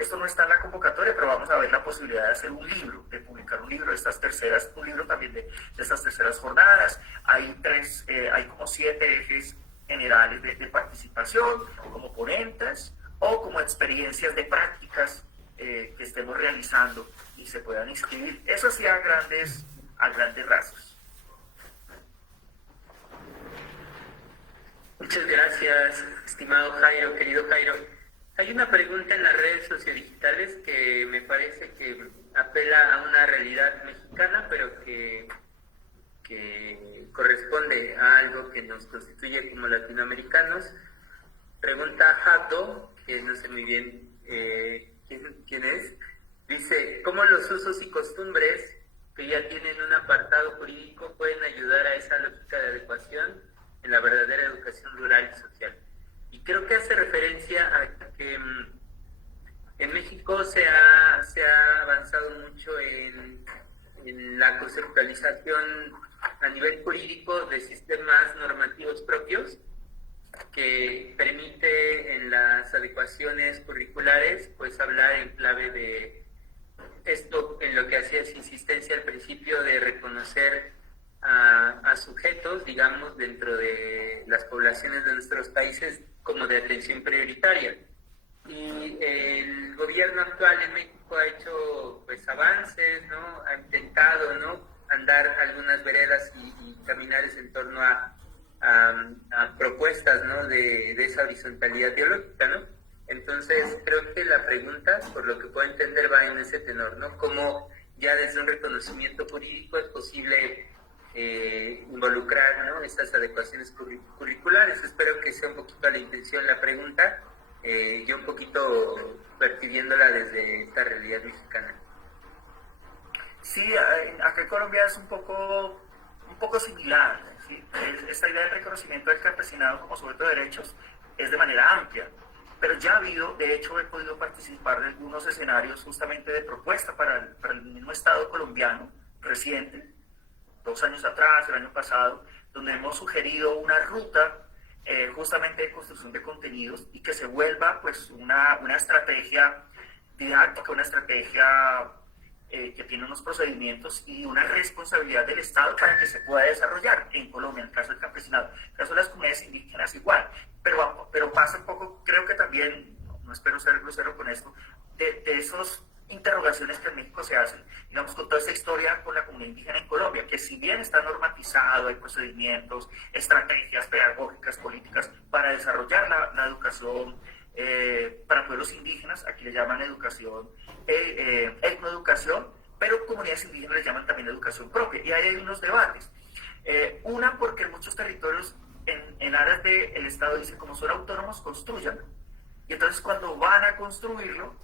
Esto no está en la convocatoria, pero vamos a ver la posibilidad de hacer un libro, de publicar un libro de estas terceras, un libro también de estas terceras jornadas. Hay como 7 ejes generales de participación, como ponentes o como experiencias de prácticas que estemos realizando y se puedan inscribir. Eso sí a grandes rasgos. Muchas gracias, estimado Jairo, querido Jairo. Hay una pregunta en las redes sociodigitales que me parece que apela a una realidad mexicana, pero que corresponde a algo que nos constituye como latinoamericanos. Pregunta Jato, que no sé muy bien quién es, dice, ¿cómo los usos y costumbres que ya tienen un apartado jurídico pueden ayudar a esa lógica de adecuación en la verdadera educación rural y social? Y creo que hace referencia a que en México se ha avanzado mucho en la conceptualización a nivel jurídico de sistemas normativos propios que permite en las adecuaciones curriculares pues hablar en clave de esto, en lo que hacías insistencia al principio, de reconocer a sujetos, digamos, dentro de las poblaciones de nuestros países como de atención prioritaria. Y el gobierno actual en México ha hecho pues avances, ¿no? Ha intentado, ¿no?, andar algunas veredas y caminares en torno a propuestas, ¿no?, de esa horizontalidad biológica, ¿no? Entonces creo que la pregunta, por lo que puedo entender, va en ese tenor, ¿no? Cómo ya desde un reconocimiento jurídico es posible involucrar, ¿no?, estas adecuaciones curriculares. Espero que sea un poquito la intención la pregunta, yo un poquito percibiéndola desde esta realidad mexicana. Sí, acá en Colombia es un poco similar, ¿sí? Esta idea del reconocimiento del campesinado como sujeto de derechos es de manera amplia, pero ya ha habido, de hecho he podido participar de algunos escenarios justamente de propuesta para el mismo Estado colombiano reciente, 2 años atrás, el año pasado, donde hemos sugerido una ruta justamente de construcción de contenidos y que se vuelva pues una estrategia didáctica, una estrategia que tiene unos procedimientos y una responsabilidad del Estado para que se pueda desarrollar en Colombia, en el caso del campesinado. En el caso de las comunidades indígenas igual, pero pasa un poco, creo que también, no espero ser grosero con esto, de esas interrogaciones que en México se hacen, digamos, con toda esta historia con la comunidad indígena en Colombia, que si bien está normatizado, hay procedimientos, estrategias pedagógicas, políticas para desarrollar la educación para pueblos indígenas, aquí le llaman educación, etnoeducación, pero comunidades indígenas le llaman también educación propia, y ahí hay unos debates. Una, porque en muchos territorios, en áreas del Estado, dice, como son autónomos, construyan. Y entonces cuando van a construirlo,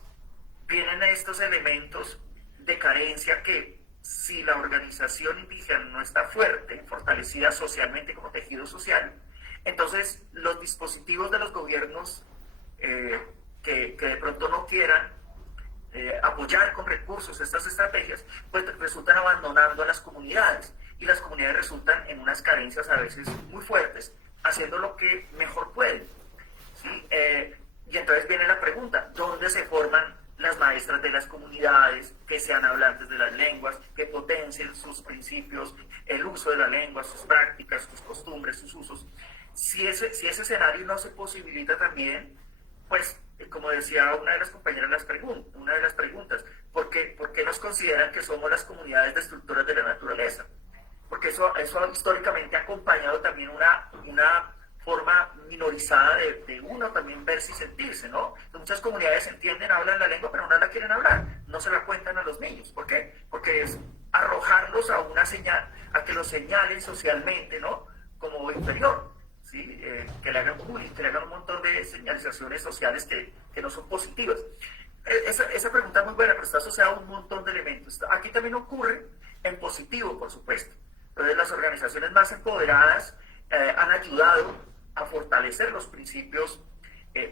vienen estos elementos de carencia que, si la organización indígena no está fuerte, fortalecida socialmente como tejido social, entonces los dispositivos de los gobiernos que de pronto no quieran apoyar con recursos estas estrategias, pues resultan abandonando a las comunidades, y las comunidades resultan en unas carencias a veces muy fuertes, haciendo lo que mejor pueden, ¿sí? Y entonces viene la pregunta, ¿dónde se forman las maestras de las comunidades que sean hablantes de las lenguas, que potencien sus principios, el uso de la lengua, sus prácticas, sus costumbres, sus usos? Si ese escenario no se posibilita también, pues, como decía una de las compañeras, una de las preguntas, ¿por qué nos consideran que somos las comunidades destructoras de la naturaleza? Porque eso históricamente ha acompañado también una forma minorizada de uno también verse y sentirse, ¿no? Muchas comunidades entienden, hablan la lengua, pero no la quieren hablar, no se la cuentan a los niños. ¿Por qué? Porque es arrojarlos a una señal, a que los señalen socialmente, ¿no?, como inferior, ¿sí? Que le hagan bullying, que le hagan un montón de señalizaciones sociales que no son positivas. Esa pregunta es muy buena, pero está asociada a un montón de elementos. Aquí también ocurre en positivo, por supuesto. Entonces, las organizaciones más empoderadas han ayudado a fortalecer los principios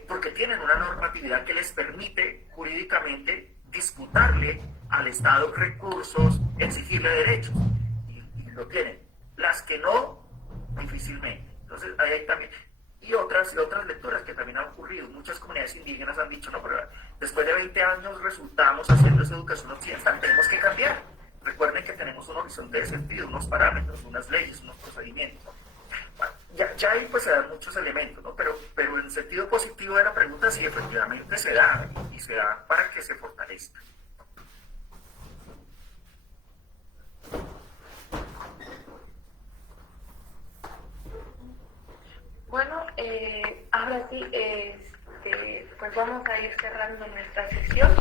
porque tienen una normatividad que les permite jurídicamente disputarle al Estado recursos, exigirle derechos, y lo tienen. Las que no, difícilmente. Entonces, ahí hay también. Y otras lecturas que también han ocurrido. Muchas comunidades indígenas han dicho, no, pero después de 20 años resultamos haciendo esa educación occidental, tenemos que cambiar. Recuerden que tenemos un horizonte de sentido, unos parámetros, unas leyes, unos procedimientos. Bueno, ya ahí pues se dan muchos elementos, ¿no? Pero en sentido positivo de la pregunta, sí, efectivamente se da, y se da para que se fortalezca. Bueno, ahora sí, pues vamos a ir cerrando nuestra sesión.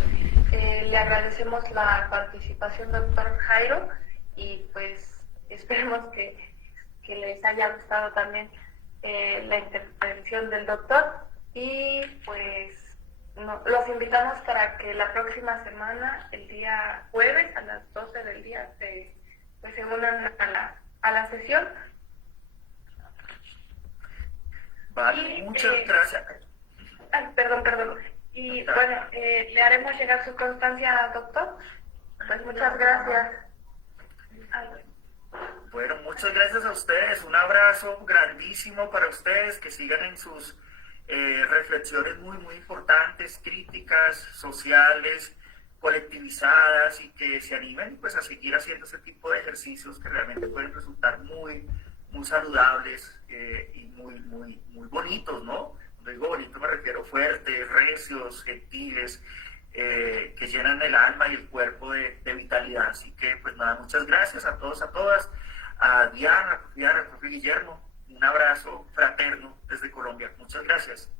Le agradecemos la participación del doctor Jairo, y pues esperemos que les haya gustado también la intervención del doctor, y pues los invitamos para que la próxima semana, el día jueves a las 12 del día, se unan a la sesión. Vale, Y, muchas gracias. Perdón. Y bueno, le haremos llegar su constancia al doctor. Pues muchas gracias. Bueno, muchas gracias a ustedes. Un abrazo grandísimo para ustedes, que sigan en sus reflexiones muy, muy importantes, críticas, sociales, colectivizadas, y que se animen pues a seguir haciendo ese tipo de ejercicios que realmente pueden resultar muy, muy saludables y muy, muy, muy bonitos, ¿no? Cuando digo bonito me refiero fuertes, recios, gentiles, que llenan el alma y el cuerpo de vitalidad. Así que pues nada, muchas gracias a todos, a todas, a Diana, al profe Guillermo, un abrazo fraterno desde Colombia. Muchas gracias.